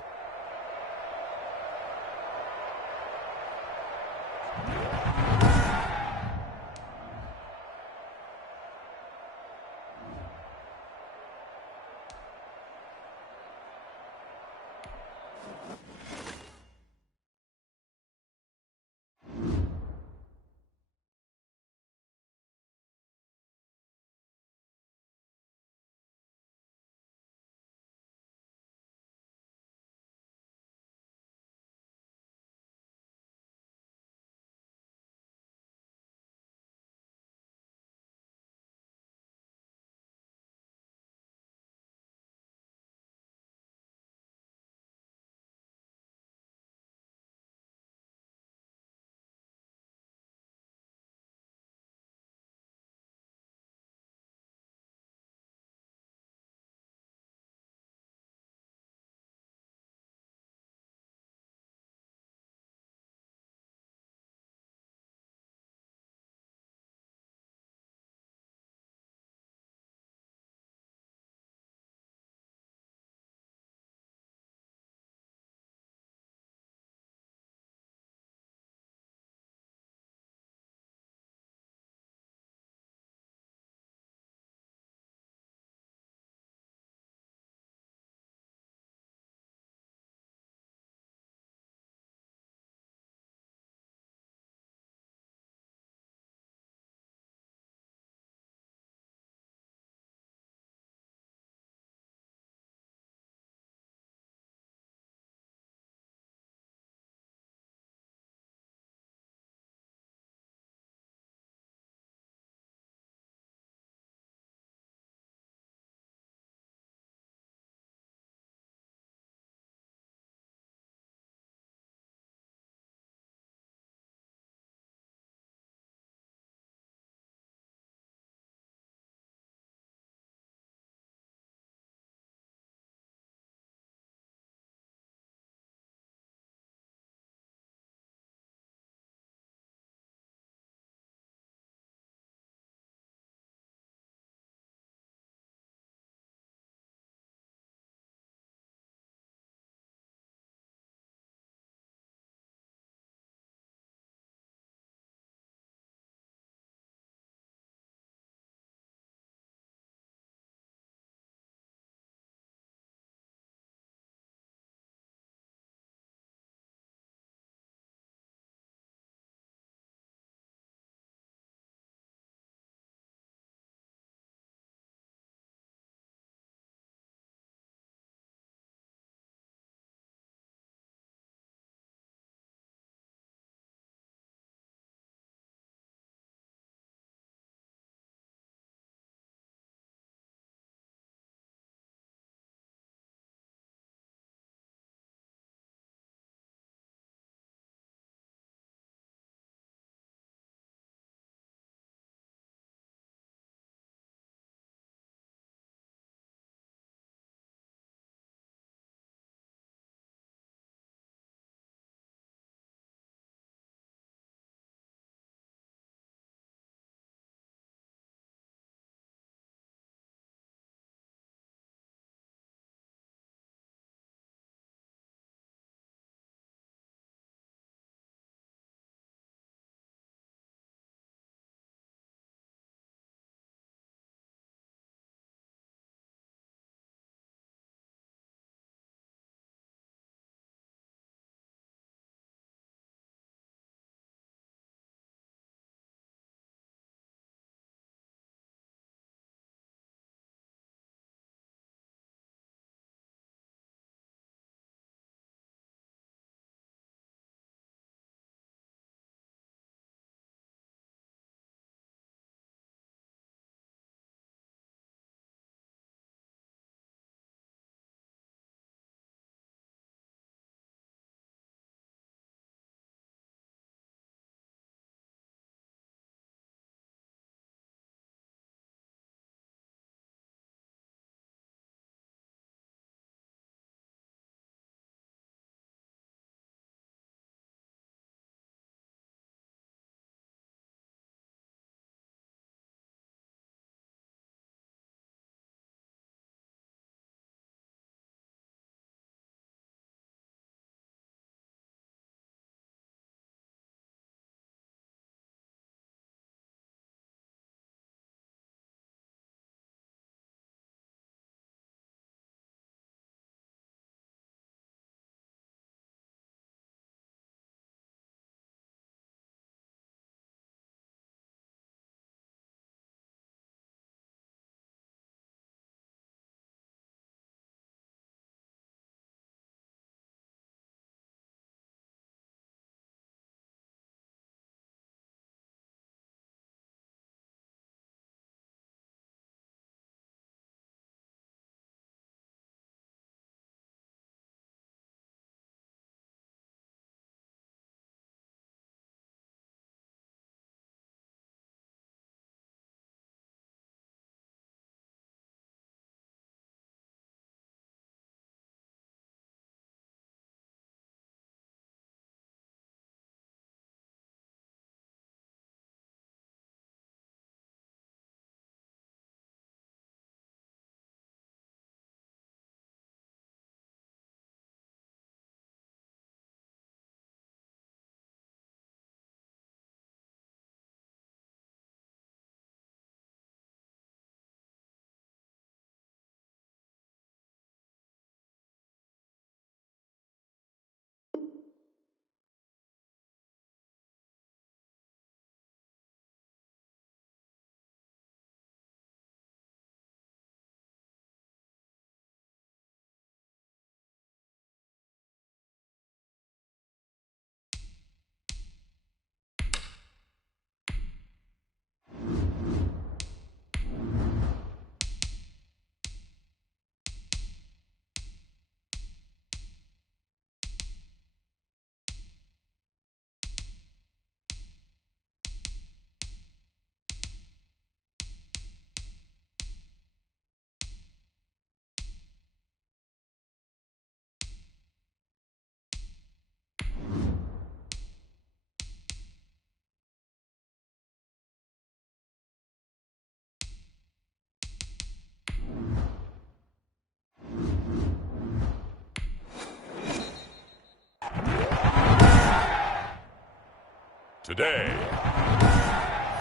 Today,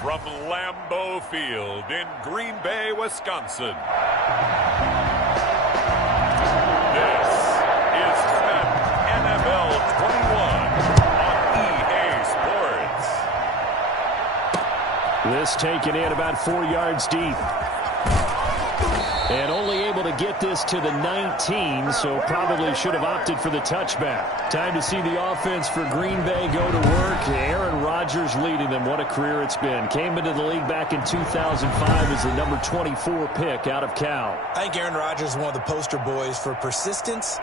from Lambeau Field in Green Bay, Wisconsin, this is Madden NFL 21 on EA Sports. This taken in about 4 yards deep. And only able to get this to the 19, so probably should have opted for the touchback. Time to see the offense for Green Bay go to work. Aaron Rodgers leading them. What a career it's been. Came into the league back in 2005 as the number 24 pick out of Cal. I think Aaron Rodgers is one of the poster boys for persistence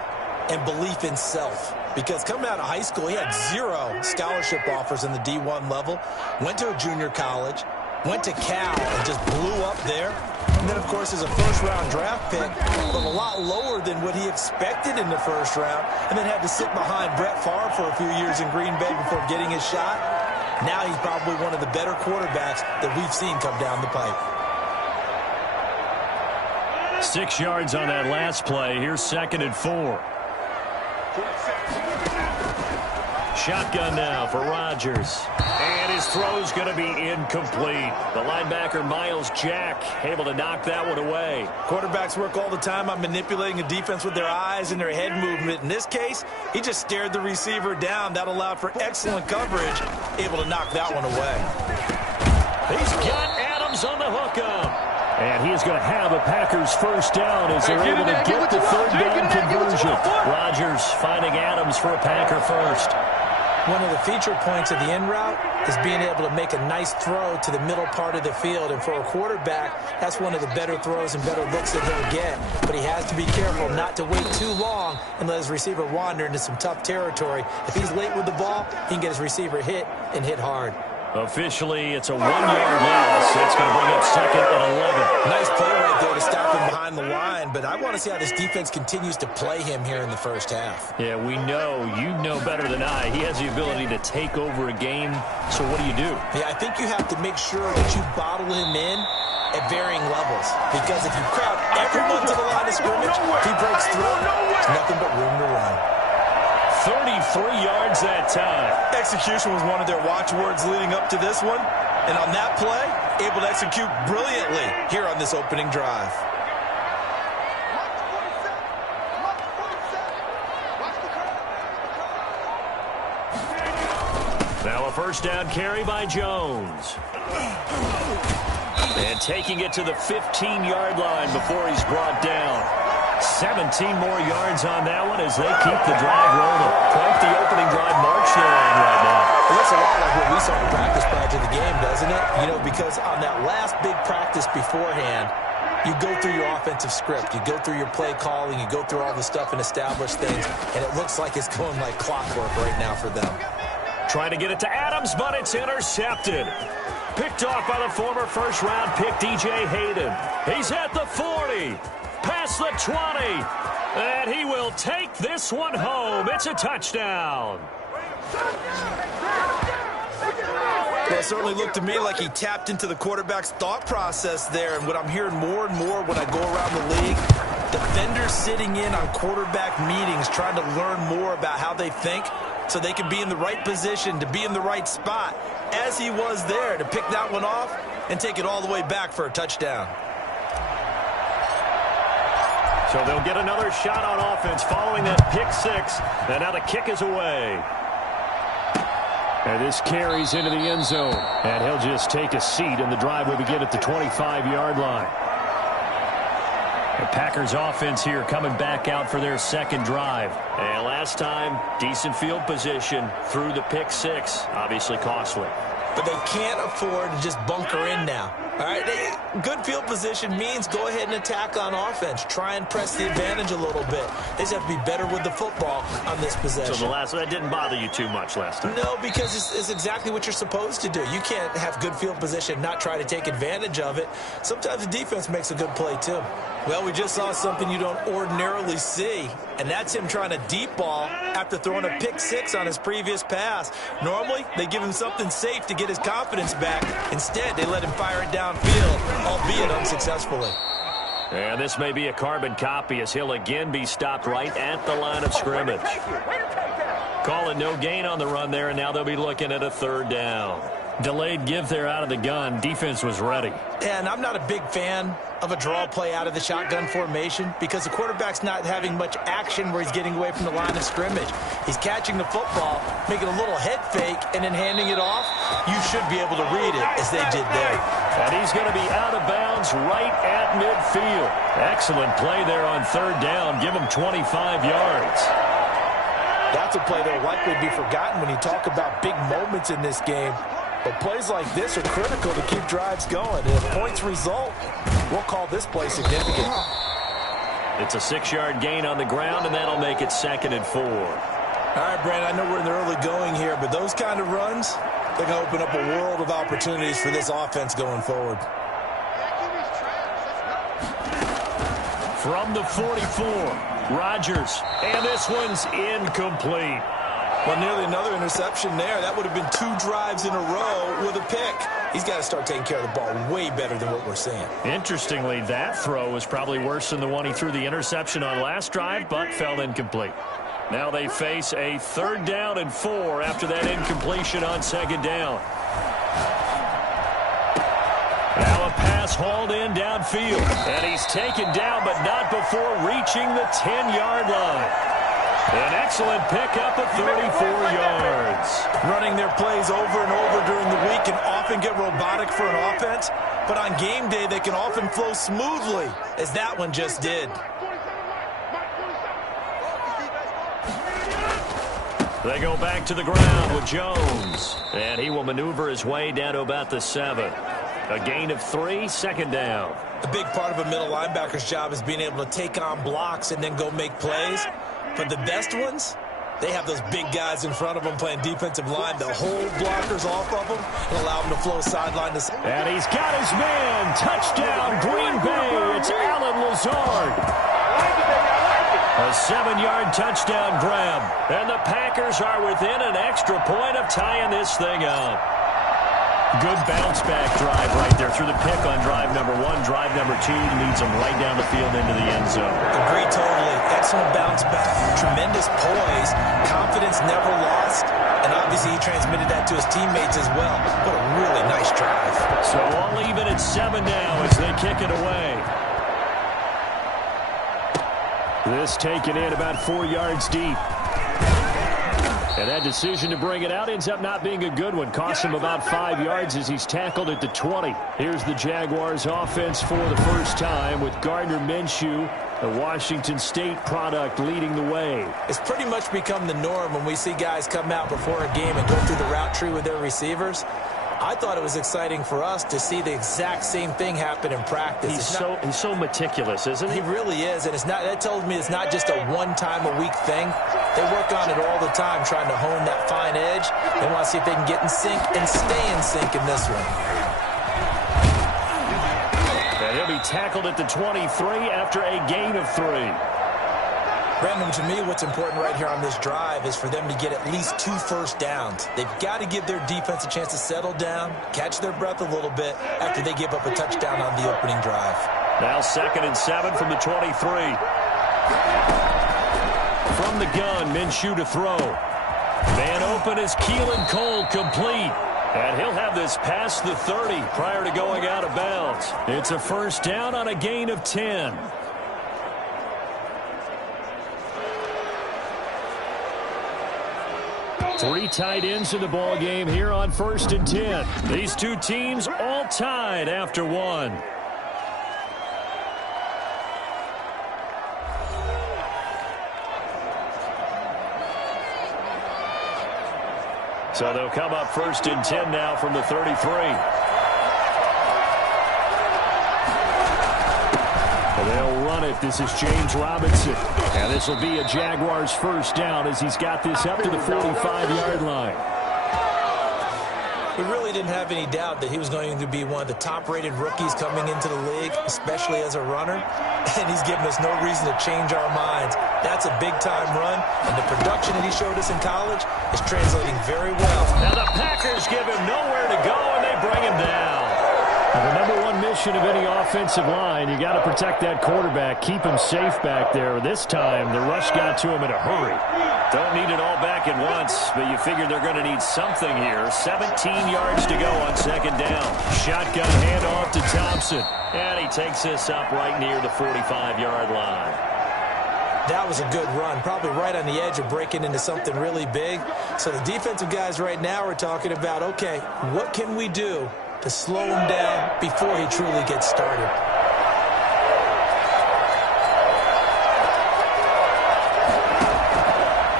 and belief in self. Because coming out of high school, he had 0 scholarship offers in the D1 level. Went to a junior college. Went to Cal and just blew up there. And then, of course, as a first-round draft pick, but a lot lower than what he expected in the first round, and then had to sit behind Brett Favre for a few years in Green Bay before getting his shot. Now he's probably one of the better quarterbacks that we've seen come down the pipe. 6 yards on that last play. Here's 2nd and 4. Shotgun now for Rodgers. And his throw's going to be incomplete. The linebacker, Miles Jack, able to knock that one away. Quarterbacks work all the time on manipulating a defense with their eyes and their head movement. In this case, he just stared the receiver down. That allowed for excellent coverage, able to knock that one away. He's got Adams on the hookup. And he is going to have a Packers first down as they're able to get the third down conversion. Rodgers finding Adams for a Packer first. One of the feature points of the in route is being able to make a nice throw to the middle part of the field. And for a quarterback, that's one of the better throws and better looks that he'll get. But he has to be careful not to wait too long and let his receiver wander into some tough territory. If he's late with the ball, he can get his receiver hit and hit hard. Officially, it's a 1 yard loss. That's going to bring up 2nd and 11. Nice play right there to stop him behind the line, but I want to see how this defense continues to play him here in the first half. Yeah, we know. You know better than I. He has the ability to take over a game, so what do? Yeah, I think you have to make sure that you bottle him in at varying levels, because if you crowd everyone to the line of scrimmage, if he breaks through, there's nothing but room to run. 33 yards that time. Execution was one of their watchwords leading up to this one. And on that play, able to execute brilliantly here on this opening drive. Now a first down carry by Jones. And taking it to the 15-yard line before he's brought down. 17 more yards on that one as they keep the drive rolling. Quite the opening drive march they're on right now. Well, that's a lot like what we saw in practice prior to the game, doesn't it? You know, because on that last big practice beforehand, you go through your offensive script. You go through your play calling. You go through all the stuff and establish things. And it looks like it's going like clockwork right now for them. Trying to get it to Adams, but it's intercepted. Picked off by the former first-round pick, DJ Hayden. He's at the 40. Past the 20, and he will take this one home. It's a touchdown. Well, it certainly looked to me like he tapped into the quarterback's thought process there, and what I'm hearing more and more when I go around the league, defenders sitting in on quarterback meetings trying to learn more about how they think so they can be in the right position, to be in the right spot, as he was there, to pick that one off and take it all the way back for a touchdown. So they'll get another shot on offense following that pick six. And now the kick is away. And this carries into the end zone. And he'll just take a seat, and the drive will begin at the 25-yard line. The Packers offense here coming back out for their second drive. And last time, decent field position through the pick six. Obviously costly. But they can't afford to just bunker in now. All right, good field position means go ahead and attack on offense. Try and press the advantage a little bit. They just have to be better with the football on this possession. So that didn't bother you too much last time? No, because it's exactly what you're supposed to do. You can't have good field position and not try to take advantage of it. Sometimes the defense makes a good play, too. Well, we just saw something you don't ordinarily see, and that's him trying to deep ball after throwing a pick six on his previous pass. Normally, they give him something safe to get his confidence back. Instead, they let him fire it downfield, albeit unsuccessfully. And this may be a carbon copy as he'll again be stopped right at the line of scrimmage. Call it no gain on the run there, and now they'll be looking at a third down. Delayed give there out of the gun. Defense was ready. And I'm not a big fan of a draw play out of the shotgun formation because the quarterback's not having much action where he's getting away from the line of scrimmage. He's catching the football, making a little head fake, and then handing it off. You should be able to read it as they did there. And he's going to be out of bounds right at midfield. Excellent play there on third down. Give him 25 yards. That's a play that will likely be forgotten when you talk about big moments in this game. But plays like this are critical to keep drives going. And if points result, we'll call this play significant. It's a 6-yard gain on the ground, and that'll make it 2nd and 4. All right, Brandon, I know we're in the early going here, but those kind of runs, they're going to open up a world of opportunities for this offense going forward. From the 44, Rodgers, and this one's incomplete. Well, nearly another interception there. That would have been 2 drives in a row with a pick. He's got to start taking care of the ball way better than what we're seeing. Interestingly, that throw was probably worse than the one he threw the interception on last drive, but fell incomplete. Now they face a 3rd down and 4 after that incompletion on 2nd down. Now a pass hauled in downfield, and he's taken down, but not before reaching the 10-yard line. An excellent pickup of 34 yards. Running their plays over and over during the week can often get robotic for an offense, but on game day they can often flow smoothly, as that one just did. They go back to the ground with Jones, and he will maneuver his way down to about the 7. A gain of 3, 2nd down. A big part of a middle linebacker's job is being able to take on blocks and then go make plays. But the best ones, they have those big guys in front of them playing defensive line to hold blockers off of them and allow them to flow sideline to sideline. And he's got his man. Touchdown, Green Bay. It's Alan Lazard. A 7-yard touchdown grab. And the Packers are within an extra point of tying this thing up. Good bounce-back drive right there through the pick on drive number 1. Drive number 2 leads them right down the field into the end zone. Agree totally. Excellent bounce-back. Tremendous poise. Confidence never lost. And obviously he transmitted that to his teammates as well. What a really nice drive. So all even at 7 now as they kick it away. This taken in about 4 yards deep. And that decision to bring it out ends up not being a good one. Costs him about 5 yards as he's tackled at the 20. Here's the Jaguars offense for the first time with Gardner Minshew, the Washington State product, leading the way. It's pretty much become the norm when we see guys come out before a game and go through the route tree with their receivers. I thought it was exciting for us to see the exact same thing happen in practice. He's so meticulous, isn't he? He really is, and that tells me it's not just a one-time-a-week thing. They work on it all the time, trying to hone that fine edge. They want to see if they can get in sync and stay in sync in this one. And he'll be tackled at the 23 after a gain of 3. Brandon, to me, what's important right here on this drive is for them to get at least 2 first downs. They've got to give their defense a chance to settle down, catch their breath a little bit after they give up a touchdown on the opening drive. Now 2nd and 7 from the 23. From the gun, Minshew to throw. Man open is Keelan Cole, complete. And he'll have this past the 30 prior to going out of bounds. It's a first down on a gain of 10. Three tight ends in the ball game here on 1st and 10. These two teams all tied after 1. So they'll come up 1st and 10 now from the 33. They'll run it. This is James Robinson. And this will be a Jaguars first down as he's got this up to the 45-yard line. We really didn't have any doubt that he was going to be one of the top-rated rookies coming into the league, especially as a runner. And he's given us no reason to change our minds. That's a big-time run, and the production that he showed us in college is translating very well. Now the Packers give him nowhere to go, and they bring him down. The number one mission of any offensive line, you got to protect that quarterback, keep him safe back there. This time, the rush got to him in a hurry. Don't need it all back at once, but you figure they're going to need something here. 17 yards to go on second down. Shotgun handoff to Thompson. And he takes this up right near the 45-yard line. That was a good run, probably right on the edge of breaking into something really big. So the defensive guys right now are talking about, okay, what can we do to slow him down before he truly gets started?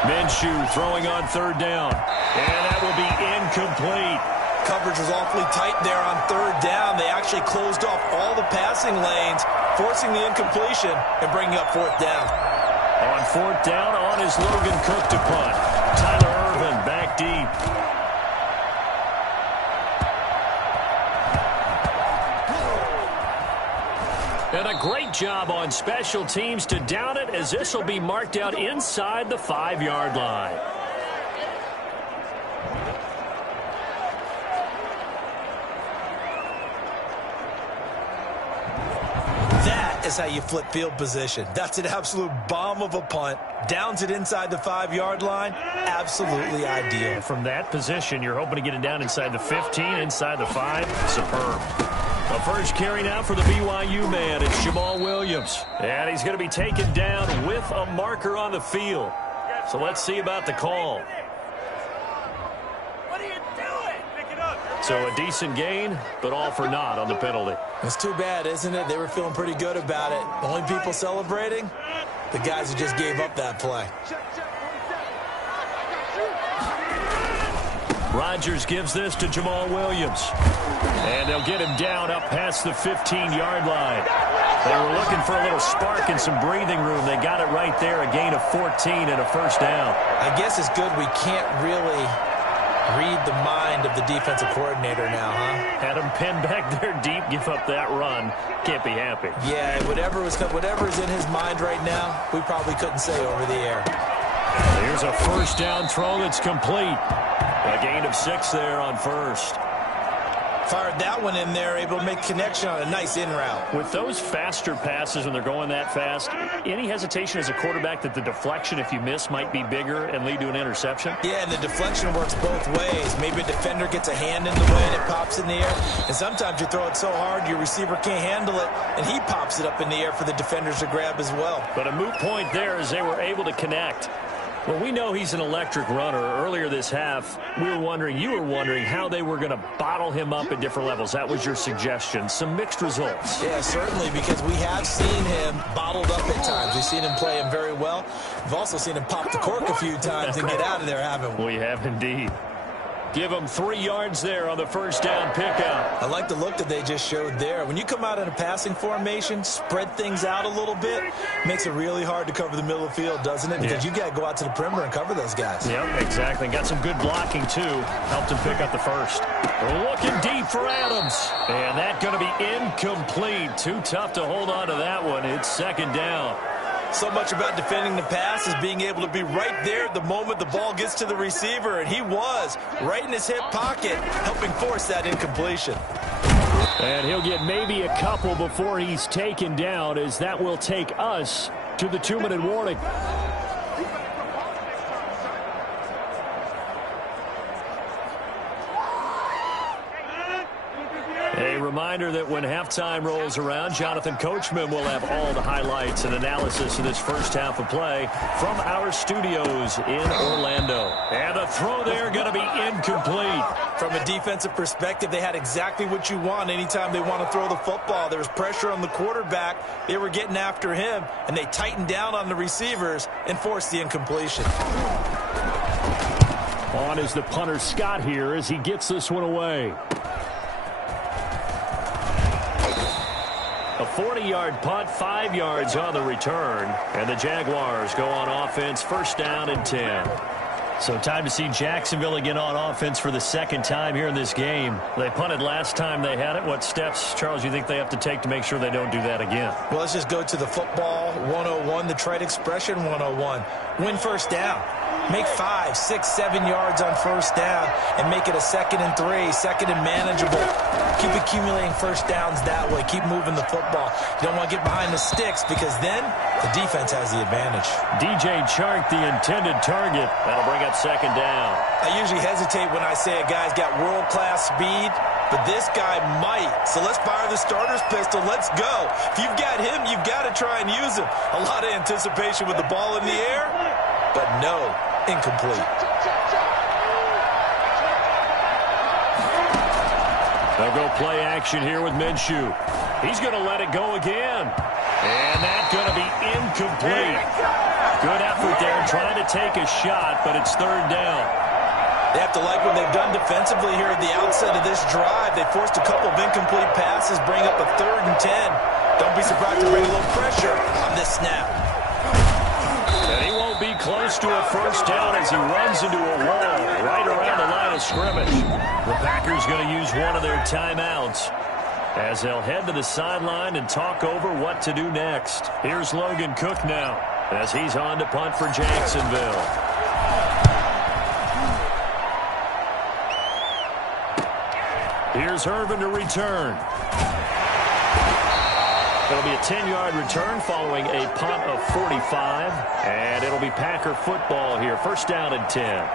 Minshew throwing on third down. And that will be incomplete. Coverage was awfully tight there on third down. They actually closed off all the passing lanes, forcing the incompletion and bringing up fourth down. On fourth down, on is Logan Cook to punt. Tyler Ervin back deep. And a great job on special teams to down it, as this will be marked out inside the 5-yard line. Is how you flip field position. That's an absolute bomb of a punt. Downs it inside the 5-yard line. Absolutely ideal. And from that position, you're hoping to get it down inside the 15, inside the 5. Superb. A first carry now for the BYU man. It's Jamal Williams. And he's going to be taken down with a marker on the field. So let's see about the call. So a decent gain, but all for naught on the penalty. It's too bad, isn't it? They were feeling pretty good about it. The only people celebrating, the guys who just gave up that play. Rodgers gives this to Jamal Williams. And they'll get him down up past the 15-yard line. They were looking for a little spark and some breathing room. They got it right there, a gain of 14 and a first down. I guess it's good we can't really read the mind of the defensive coordinator now, huh? Had him pinned back there deep, give up that run. Can't be happy. Yeah, whatever is in his mind right now, we probably couldn't say over the air. Here's a first down throw that's complete. A gain of 6 there on first. Fired that one in there, able to make connection on a nice in route. With those faster passes when they're going that fast, any hesitation as a quarterback that the deflection, if you miss, might be bigger and lead to an interception? Yeah, and the deflection works both ways. Maybe a defender gets a hand in the way and it pops in the air. And sometimes you throw it so hard your receiver can't handle it, and he pops it up in the air for the defenders to grab as well. But a moot point there as they were able to connect. Well, we know he's an electric runner. Earlier this half, you were wondering how they were going to bottle him up at different levels. That was your suggestion. Some mixed results. Yeah, certainly, because we have seen him bottled up at times. We've seen him play him very well. We've also seen him pop the cork a few times and get out of there, haven't we? We have indeed. Give him 3 yards there on the first down pickup. I like the look that they just showed there. When you come out in a passing formation, spread things out a little bit, makes it really hard to cover the middle of the field, doesn't it? Because you got to go out to the perimeter and cover those guys. Yep, exactly. Got some good blocking, too. Helped him pick up the first. Looking deep for Adams. And that's going to be incomplete. Too tough to hold on to that one. It's second down. So much about defending the pass is being able to be right there the moment the ball gets to the receiver, and he was right in his hip pocket, helping force that incompletion. And he'll get maybe a couple before he's taken down, as that will take us to the 2-minute warning. A reminder that when halftime rolls around, Jonathan Coachman will have all the highlights and analysis of this first half of play from our studios in Orlando. And the throw there going to be incomplete. From a defensive perspective, they had exactly what you want anytime they want to throw the football. There was pressure on the quarterback. They were getting after him, and they tightened down on the receivers and forced the incompletion. On is the punter Scott here as he gets this one away. A 40-yard punt, 5 yards on the return. And the Jaguars go on offense, first down and 10. So time to see Jacksonville again on offense for the second time here in this game. They punted last time they had it. What steps, Charles, you think they have to take to make sure they don't do that again? Well, let's just go to the football 101, the trade expression 101. Win first down. Make 5, 6, 7 yards on first down and make it a 2nd and 3, 2nd and manageable. Keep accumulating first downs that way. Keep moving the football. You don't want to get behind the sticks because then the defense has the advantage. DJ Chark, the intended target. That'll bring up 2nd down. I usually hesitate when I say a guy's got world-class speed, but this guy might. So let's fire the starter's pistol. Let's go. If you've got him, you've got to try and use him. A lot of anticipation with the ball in the air, but no, incomplete. They'll go play action here with Minshew. He's going to let it go again. And that's going to be incomplete. Good effort there trying to take a shot, but it's 3rd down. They have to like what they've done defensively here at the outset of this drive. They forced a couple of incomplete passes, bring up a 3rd and 10. Don't be surprised to bring a little pressure on this snap. And he won't be close to a first down as he runs into a wall right around the line of scrimmage. The Packers going to use one of their timeouts as they'll head to the sideline and talk over what to do next. Here's Logan Cook now as he's on to punt for Jacksonville. Here's Irvin to return. It'll be a 10-yard return following a punt of 45. And it'll be Packer football here. First down and 10.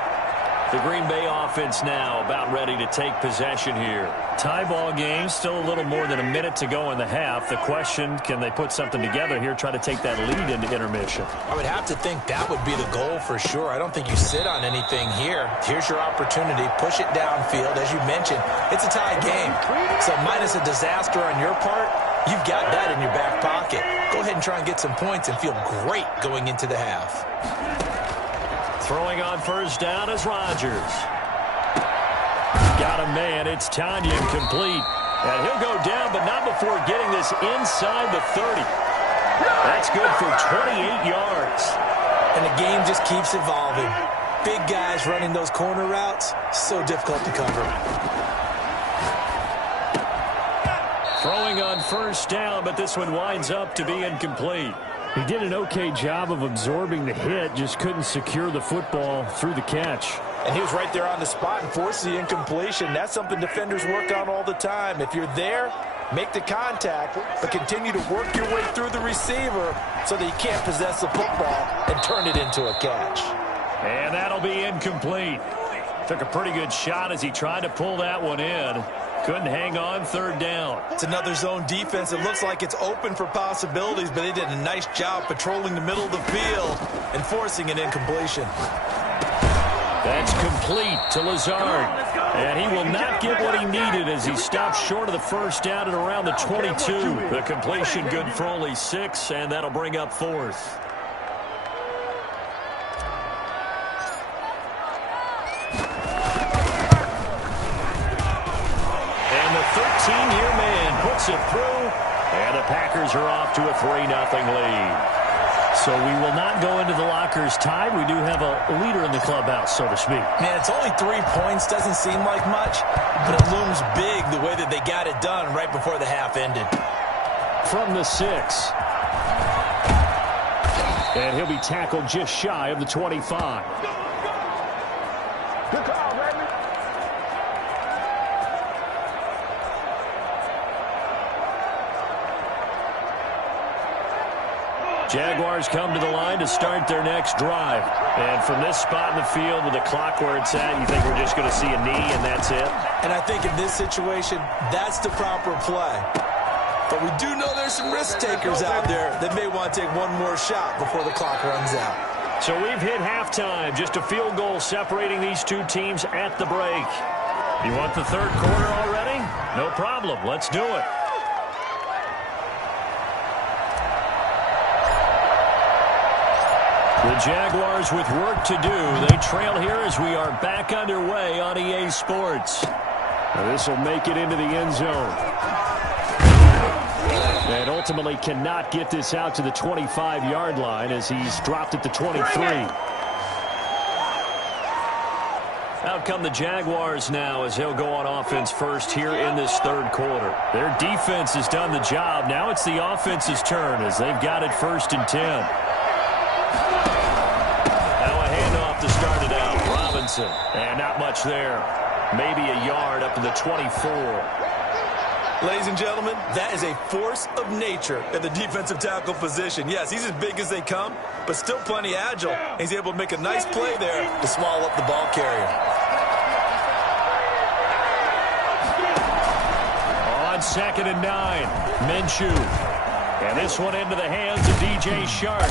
The Green Bay offense now about ready to take possession here. Tie ball game, still a little more than a minute to go in the half. The question, can they put something together here, try to take that lead into intermission? I would have to think that would be the goal for sure. I don't think you sit on anything here. Here's your opportunity. Push it downfield. As you mentioned, it's a tie game. So minus a disaster on your part, you've got that in your back pocket. Go ahead and try and get some points and feel great going into the half. Throwing on first down is Rodgers. Got a man. It's Tanya complete. And he'll go down, but not before getting this inside the 30. That's good for 28 yards. And the game just keeps evolving. Big guys running those corner routes, so difficult to cover. Throwing on first down, but this one winds up to be incomplete. He did an okay job of absorbing the hit, just couldn't secure the football through the catch. And he was right there on the spot and forced the incompletion. That's something defenders work on all the time. If you're there, make the contact, but continue to work your way through the receiver so that you can't possess the football and turn it into a catch. And that'll be incomplete. Took a pretty good shot as he tried to pull that one in. Couldn't hang on, 3rd down. It's another zone defense. It looks like it's open for possibilities, but they did a nice job patrolling the middle of the field and forcing an incompletion. That's complete to Lazard. And he will not get what he needed as he stopped short of the first down at around the 22. The completion good for only 6, and that'll bring up 4th. And the 13-year man puts it through, and the Packers are off to a 3-0 lead. So we will not go into the lockers tied. We do have a leader in the clubhouse, so to speak. Man, it's only 3 points. Doesn't seem like much, but it looms big the way that they got it done right before the half ended. From the 6. And he'll be tackled just shy of the 25. Good call, baby. Jaguars come to the line to start their next drive. And from this spot in the field with the clock where it's at, you think we're just going to see a knee and that's it? And I think in this situation, that's the proper play. But we do know there's some risk takers out there that may want to take one more shot before the clock runs out. So we've hit halftime. Just a field goal separating these two teams at the break. You want the 3rd quarter already? No problem. Let's do it. The Jaguars with work to do. They trail here as we are back underway on EA Sports. Now this will make it into the end zone. And ultimately cannot get this out to the 25-yard line as he's dropped at the 23. Out come the Jaguars now as they'll go on offense first here in this third quarter. Their defense has done the job. Now it's the offense's turn as they've got it 1st and 10. Now a handoff to start it out. Robinson. And not much there. Maybe a yard up to the 24. Ladies and gentlemen, that is a force of nature at the defensive tackle position. Yes, he's as big as they come, but still plenty agile. He's able to make a nice play there to swallow up the ball carrier. On 2nd and 9, Minshew. And this one into the hands of DJ Shark.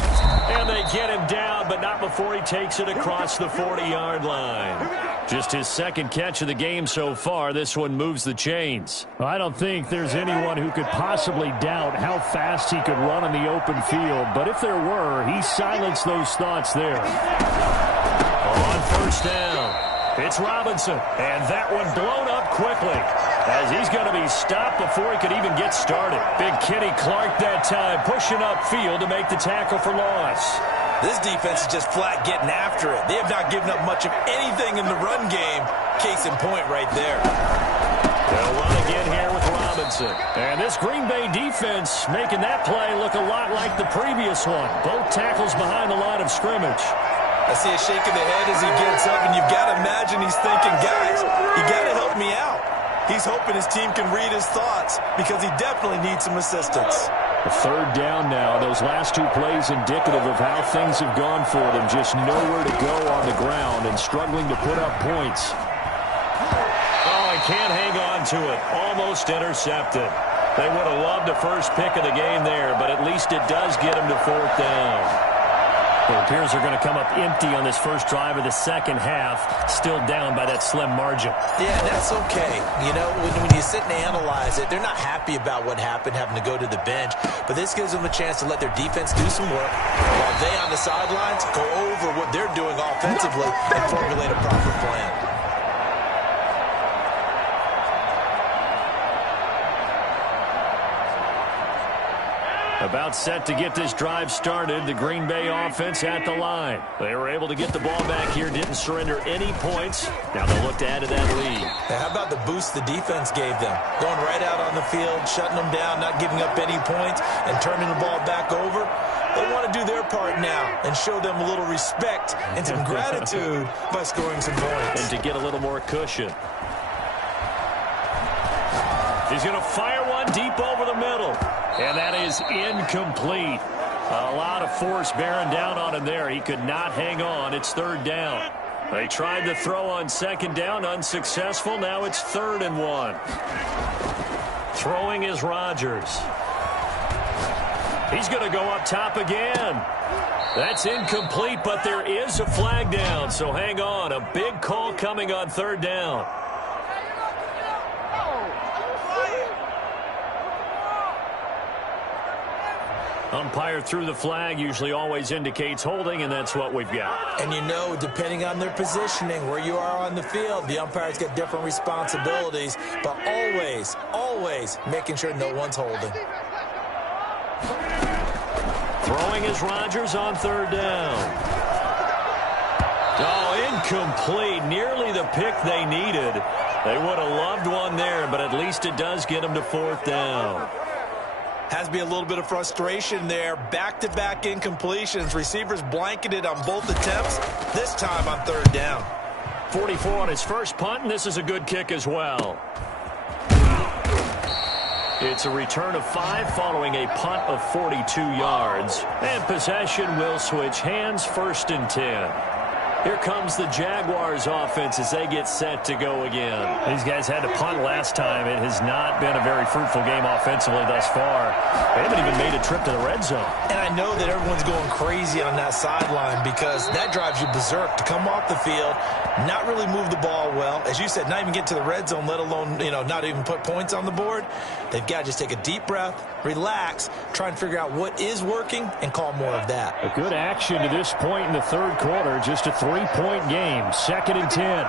And they get him down, but not before he takes it across the 40-yard line. Just his 2nd catch of the game so far. This one moves the chains. Well, I don't think there's anyone who could possibly doubt how fast he could run in the open field. But if there were, he silenced those thoughts there. On 1st down, it's Robinson. And that one blown up quickly, as he's going to be stopped before he could even get started. Big Kenny Clark that time, pushing upfield to make the tackle for loss. This defense is just flat getting after it. They have not given up much of anything in the run game. Case in point right there. They'll run again here with Robinson. And this Green Bay defense making that play look a lot like the previous one. Both tackles behind the line of scrimmage. I see a shake of the head as he gets up, and you've got to imagine he's thinking, guys, you got to help me out. He's hoping his team can read his thoughts because he definitely needs some assistance. The 3rd down now. Those last 2 plays indicative of how things have gone for them. Just nowhere to go on the ground and struggling to put up points. Oh, he can't hang on to it. Almost intercepted. They would have loved the first pick of the game there, but at least it does get him to 4th down. It appears they're going to come up empty on this first drive of the second half, still down by that slim margin. Yeah, that's okay. You know, when you sit and analyze it, they're not happy about what happened, having to go to the bench, but this gives them a chance to let their defense do some work while they on the sidelines go over what they're doing offensively and formulate a proper plan. About set to get this drive started, the Green Bay offense at the line. They were able to get the ball back here, didn't surrender any points. Now they'll look to add to that lead. Now, how about the boost the defense gave them? Going right out on the field, shutting them down, not giving up any points, and turning the ball back over. They want to do their part now and show them a little respect and some gratitude by scoring some points. And to get a little more cushion. He's going to fire one deep over the middle. And that is incomplete. A lot of force bearing down on him there. He could not hang on. It's 3rd down. They tried to throw on 2nd down, unsuccessful. Now it's 3rd and 1. Throwing is Rodgers. He's going to go up top again. That's incomplete, but there is a flag down, so hang on. A big call coming on 3rd down. Umpire threw the flag, usually always indicates holding, and that's what we've got. And you know, depending on their positioning, where you are on the field, the umpires get different responsibilities, but always, always making sure no one's holding. Throwing is Rodgers on 3rd down. Oh, incomplete. Nearly the pick they needed. They would have loved one there, but at least it does get them to 4th down. Has to be a little bit of frustration there. Back-to-back incompletions. Receivers blanketed on both attempts, this time on 3rd down. 44 on his first punt, and this is a good kick as well. It's a return of 5 following a punt of 42 yards. And possession will switch hands, 1st and 10. Here comes the Jaguars offense as they get set to go again. These guys had to punt last time. It has not been a very fruitful game offensively thus far. They haven't even made a trip to the red zone. And I know that everyone's going crazy on that sideline because that drives you berserk to come off the field, not really move the ball well. As you said, not even get to the red zone, let alone, not even put points on the board. They've got to just take a deep breath, relax, try and figure out what is working, and call more of that. A good action to this point in the 3rd quarter. Just a 3-point game. 2nd and 10.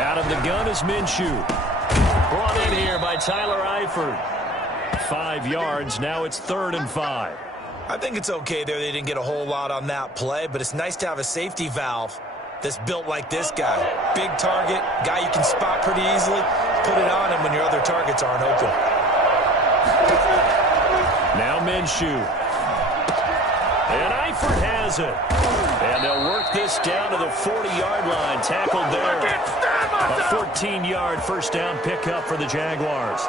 Out of the gun is Minshew. Brought in here by Tyler Eifert. 5 yards. Now it's 3rd and 5. I think it's okay there. They didn't get a whole lot on that play, but it's nice to have a safety valve. that's built like this guy. Big target, guy you can spot pretty easily. Put it on him when your other targets aren't open. Now Minshew. And Eifert has it. And they'll work this down to the 40-yard line. Tackled there. A 14-yard first down pickup for the Jaguars.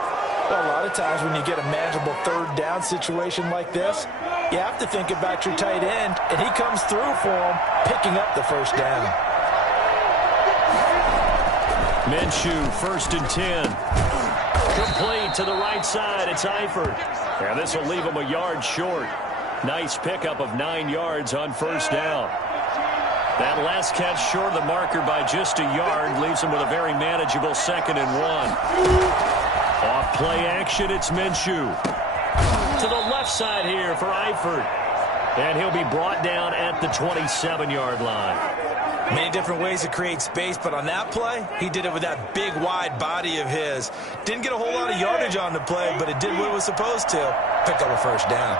Well, a lot of times when you get a manageable third down situation like this, you have to think about your tight end, and he comes through for him, picking up the first down. Minshew, 1st and 10. Complete to the right side. It's Eifert. And this will leave him a yard short. Nice pickup of 9 yards on first down. That last catch short of the marker by just a yard leaves him with a very manageable 2nd and 1. Off play action, it's Minshew. To the left side here for Eifert. And he'll be brought down at the 27-yard line. Many different ways to create space, but on that play, he did it with that big, wide body of his. Didn't get a whole lot of yardage on the play, but it did what it was supposed to. Pick up a first down.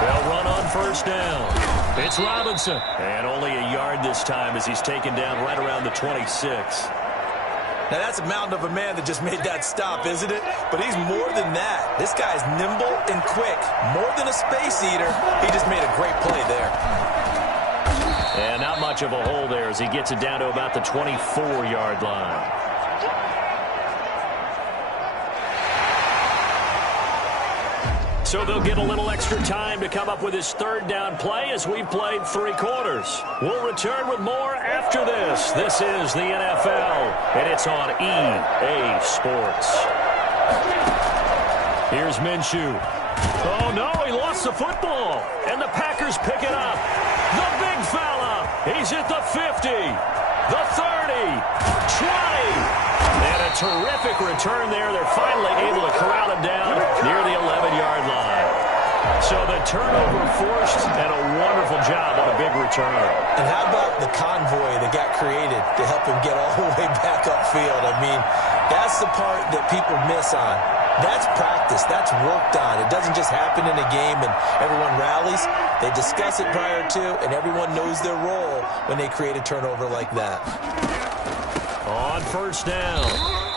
They'll run on first down. It's Robinson. And only a yard this time as he's taken down right around the 26. Now, that's a mountain of a man that just made that stop, isn't it? But he's more than that. This guy's nimble and quick. More than a space eater. He just made a great play there. And not much of a hole there as he gets it down to about the 24-yard line. So they'll get a little extra time to come up with his third down play as we've played 3 quarters. We'll return with more after this. This is the NFL, and it's on EA Sports. Here's Minshew. Oh, no, he lost the football, and the Packers pick it up. The big fella, he's at the 50, the 30, 20. And a terrific return there. They're finally able to corral him down near the 11-yard line. So the turnover forced and a wonderful job on a big return. And how about the convoy that got created to help him get all the way back upfield? I mean, that's the part that people miss on. That's practice. That's worked on. It doesn't just happen in a game and everyone rallies. They discuss it prior to, and everyone knows their role when they create a turnover like that. On first down,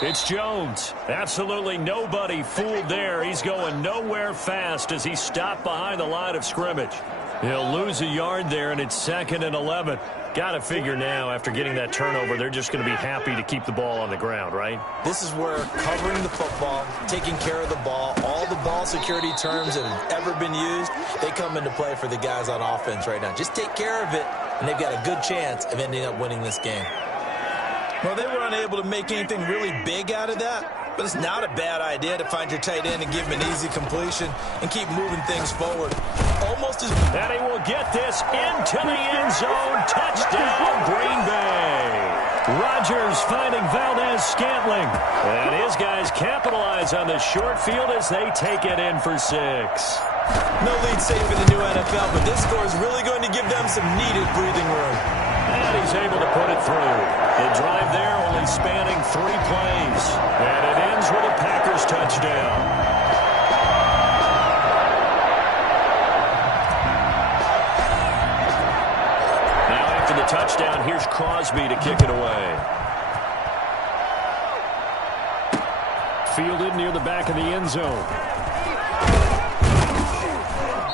it's Jones. Absolutely nobody fooled there. He's going nowhere fast as he stopped behind the line of scrimmage. He'll lose a yard there, and it's 2nd and 11. Got to figure now, after getting that turnover, they're just going to be happy to keep the ball on the ground, right? This is where covering the football, taking care of the ball, all the ball security terms that have ever been used, they come into play for the guys on offense right now. Just take care of it, and they've got a good chance of ending up winning this game. Well, they were unable to make anything really big out of that, but it's not a bad idea to find your tight end and give him an easy completion and keep moving things forward. Almost as... And he will get this into the end zone. Touchdown, Green Bay. Rodgers finding Valdez-Scantling. And his guys capitalize on the short field as they take it in for 6. No lead safe in the new NFL, but this score is really going to give them some needed breathing room. And he's able to put it through. The drive there only spanning 3 plays. And it ends with a Packers touchdown. Now after the touchdown, here's Crosby to kick it away. Fielded near the back of the end zone.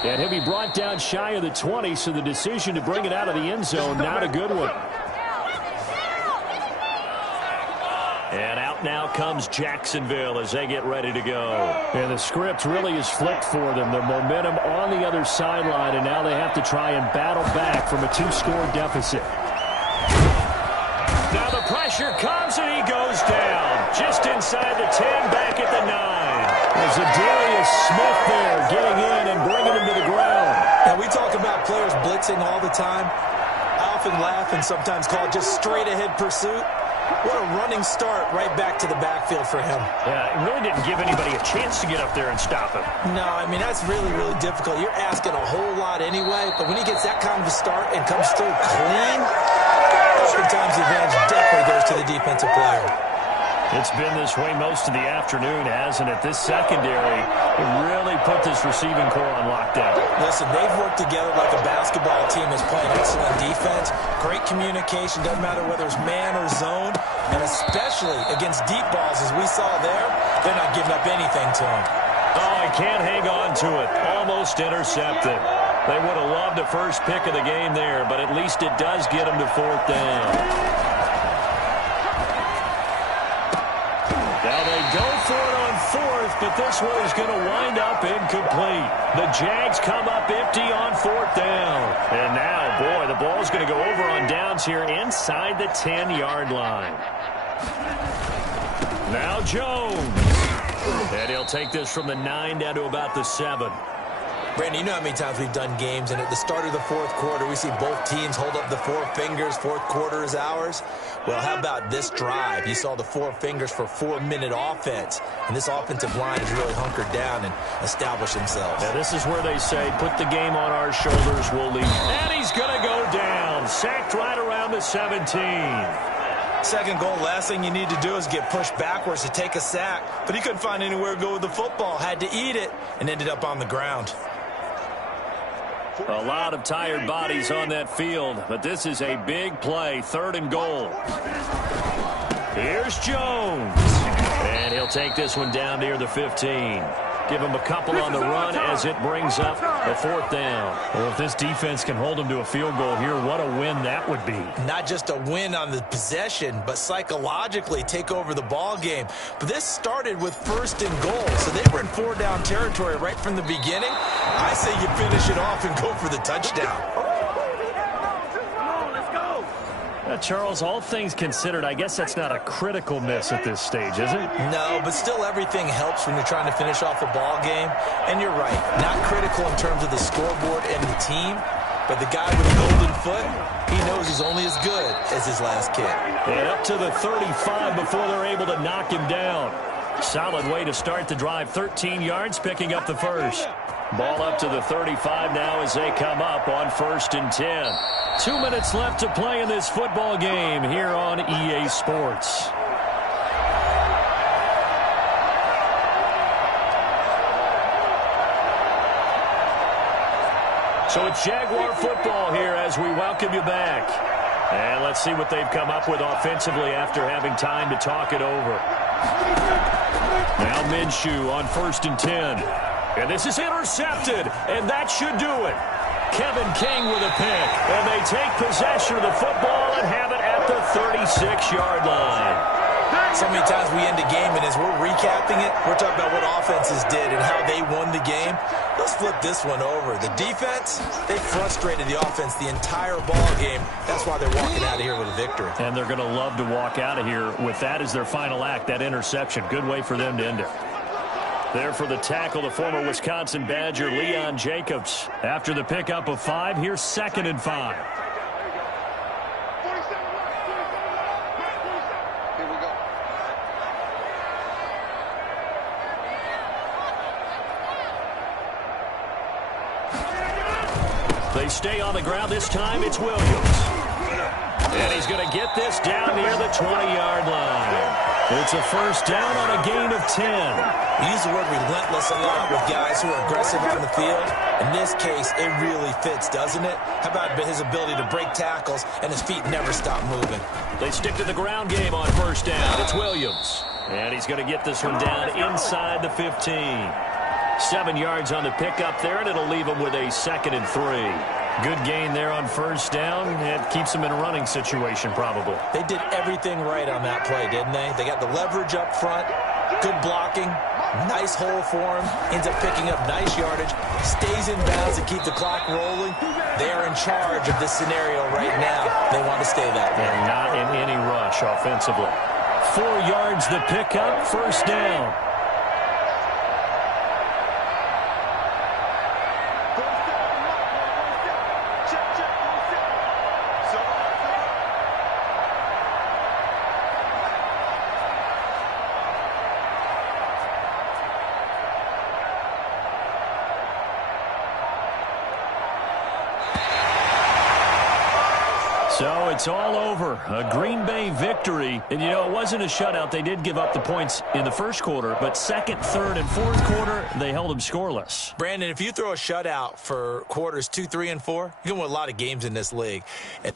And he'll be brought down shy of the 20, so the decision to bring it out of the end zone, not a good one. And out now comes Jacksonville as they get ready to go. And the script really is flipped for them. The momentum on the other sideline, and now they have to try and battle back from a 2-score deficit. Now the pressure comes, and he goes down. Just inside the 10, back at the 9. There's a Darius Smith there getting in and bringing him to the ground. And we talk about players blitzing all the time. I often laugh and sometimes call it just straight-ahead pursuit. What a running start right back to the backfield for him. Yeah, it really didn't give anybody a chance to get up there and stop him. No, I mean, that's really, really difficult. You're asking a whole lot anyway, but when he gets that kind of a start and comes through clean, oftentimes the advantage definitely goes to the defensive player. It's been this way most of the afternoon, hasn't it? This secondary really put this receiving core on lockdown. Listen, they've worked together like a basketball team is playing excellent defense. Great communication, doesn't matter whether it's man or zone. And especially against deep balls, as we saw there, they're not giving up anything to them. Oh, I can't hang on to it. Almost intercepted. They would have loved a first pick of the game there, but at least it does get them to 4th down. Now they go for it on 4th, but this one is going to wind up incomplete. The Jags come up empty on 4th down. And now, boy, the ball's going to go over on downs here inside the 10-yard line. Now Jones. And he'll take this from the 9 down to about the 7. Brandon, you know how many times we've done games, and at the start of the 4th quarter, we see both teams hold up the 4 fingers, 4th quarter is ours. Well, how about this drive? You saw the 4 fingers for 4-minute offense, and this offensive line has really hunkered down and established themselves. Yeah, this is where they say, put the game on our shoulders, we'll lead. And he's going to go down, sacked right around the 17. Second goal, last thing you need to do is get pushed backwards to take a sack, but he couldn't find anywhere to go with the football, had to eat it, and ended up on the ground. A lot of tired bodies on that field, but this is a big play, 3rd and goal. Here's Jones. And he'll take this one down near the 15. Give him a couple on the run as it brings up the 4th down. Well, if this defense can hold him to a field goal here, what a win that would be. Not just a win on the possession, but psychologically take over the ball game. But this started with 1st and goal, so they were in 4-down territory right from the beginning. I say you finish it off and go for the touchdown. Charles, all things considered, I guess that's not a critical miss at this stage, is it? No, but still everything helps when you're trying to finish off a ball game. And you're right, not critical in terms of the scoreboard and the team, but the guy with the golden foot, he knows he's only as good as his last kick. And up to the 35 before they're able to knock him down. Solid way to start the drive, 13 yards, picking up the first. Ball up to the 35 now as they come up on 1st and 10. 2 minutes left to play in this football game here on EA Sports. So it's Jaguar football here as we welcome you back. And let's see what they've come up with offensively after having time to talk it over. Now Minshew on 1st and 10. And this is intercepted, and that should do it. Kevin King with a pick, and they take possession of the football and have it at the 36-yard line. So many times we end a game, and as we're recapping it, we're talking about what offenses did and how they won the game. Let's flip this one over. The defense, they frustrated the offense the entire ball game. That's why they're walking out of here with a victory. And they're going to love to walk out of here with that as their final act, that interception. Good way for them to end it. There for the tackle, the former Wisconsin Badger, Leon Jacobs. After the pickup of 5, here's 2nd and 5. They stay on the ground. This time it's Williams. And he's going to get this down near the 20-yard line. It's a first down on a gain of 10. We use the word relentless a lot with guys who are aggressive on the field. In this case, it really fits, doesn't it? How about his ability to break tackles and his feet never stop moving? They stick to the ground game on first down. It's Williams. And he's going to get this one down inside the 15. 7 yards on the pickup there, and it'll leave him with a 2nd and 3. Good gain there on first down. It keeps them in a running situation, probably. They did everything right on that play, didn't they? They got the leverage up front, good blocking, nice hole for him, ends up picking up nice yardage, stays in bounds to keep the clock rolling. They are in charge of this scenario right now. They want to stay that way. And not in any rush offensively. 4 yards the pickup, first down. So it's all over. A Green Bay victory. And, you know, it wasn't a shutout. They did give up the points in the first quarter, but second, third, and fourth quarter, they held them scoreless. Brandon, if you throw a shutout for quarters 2, 3, and 4, you can win a lot of games in this league. And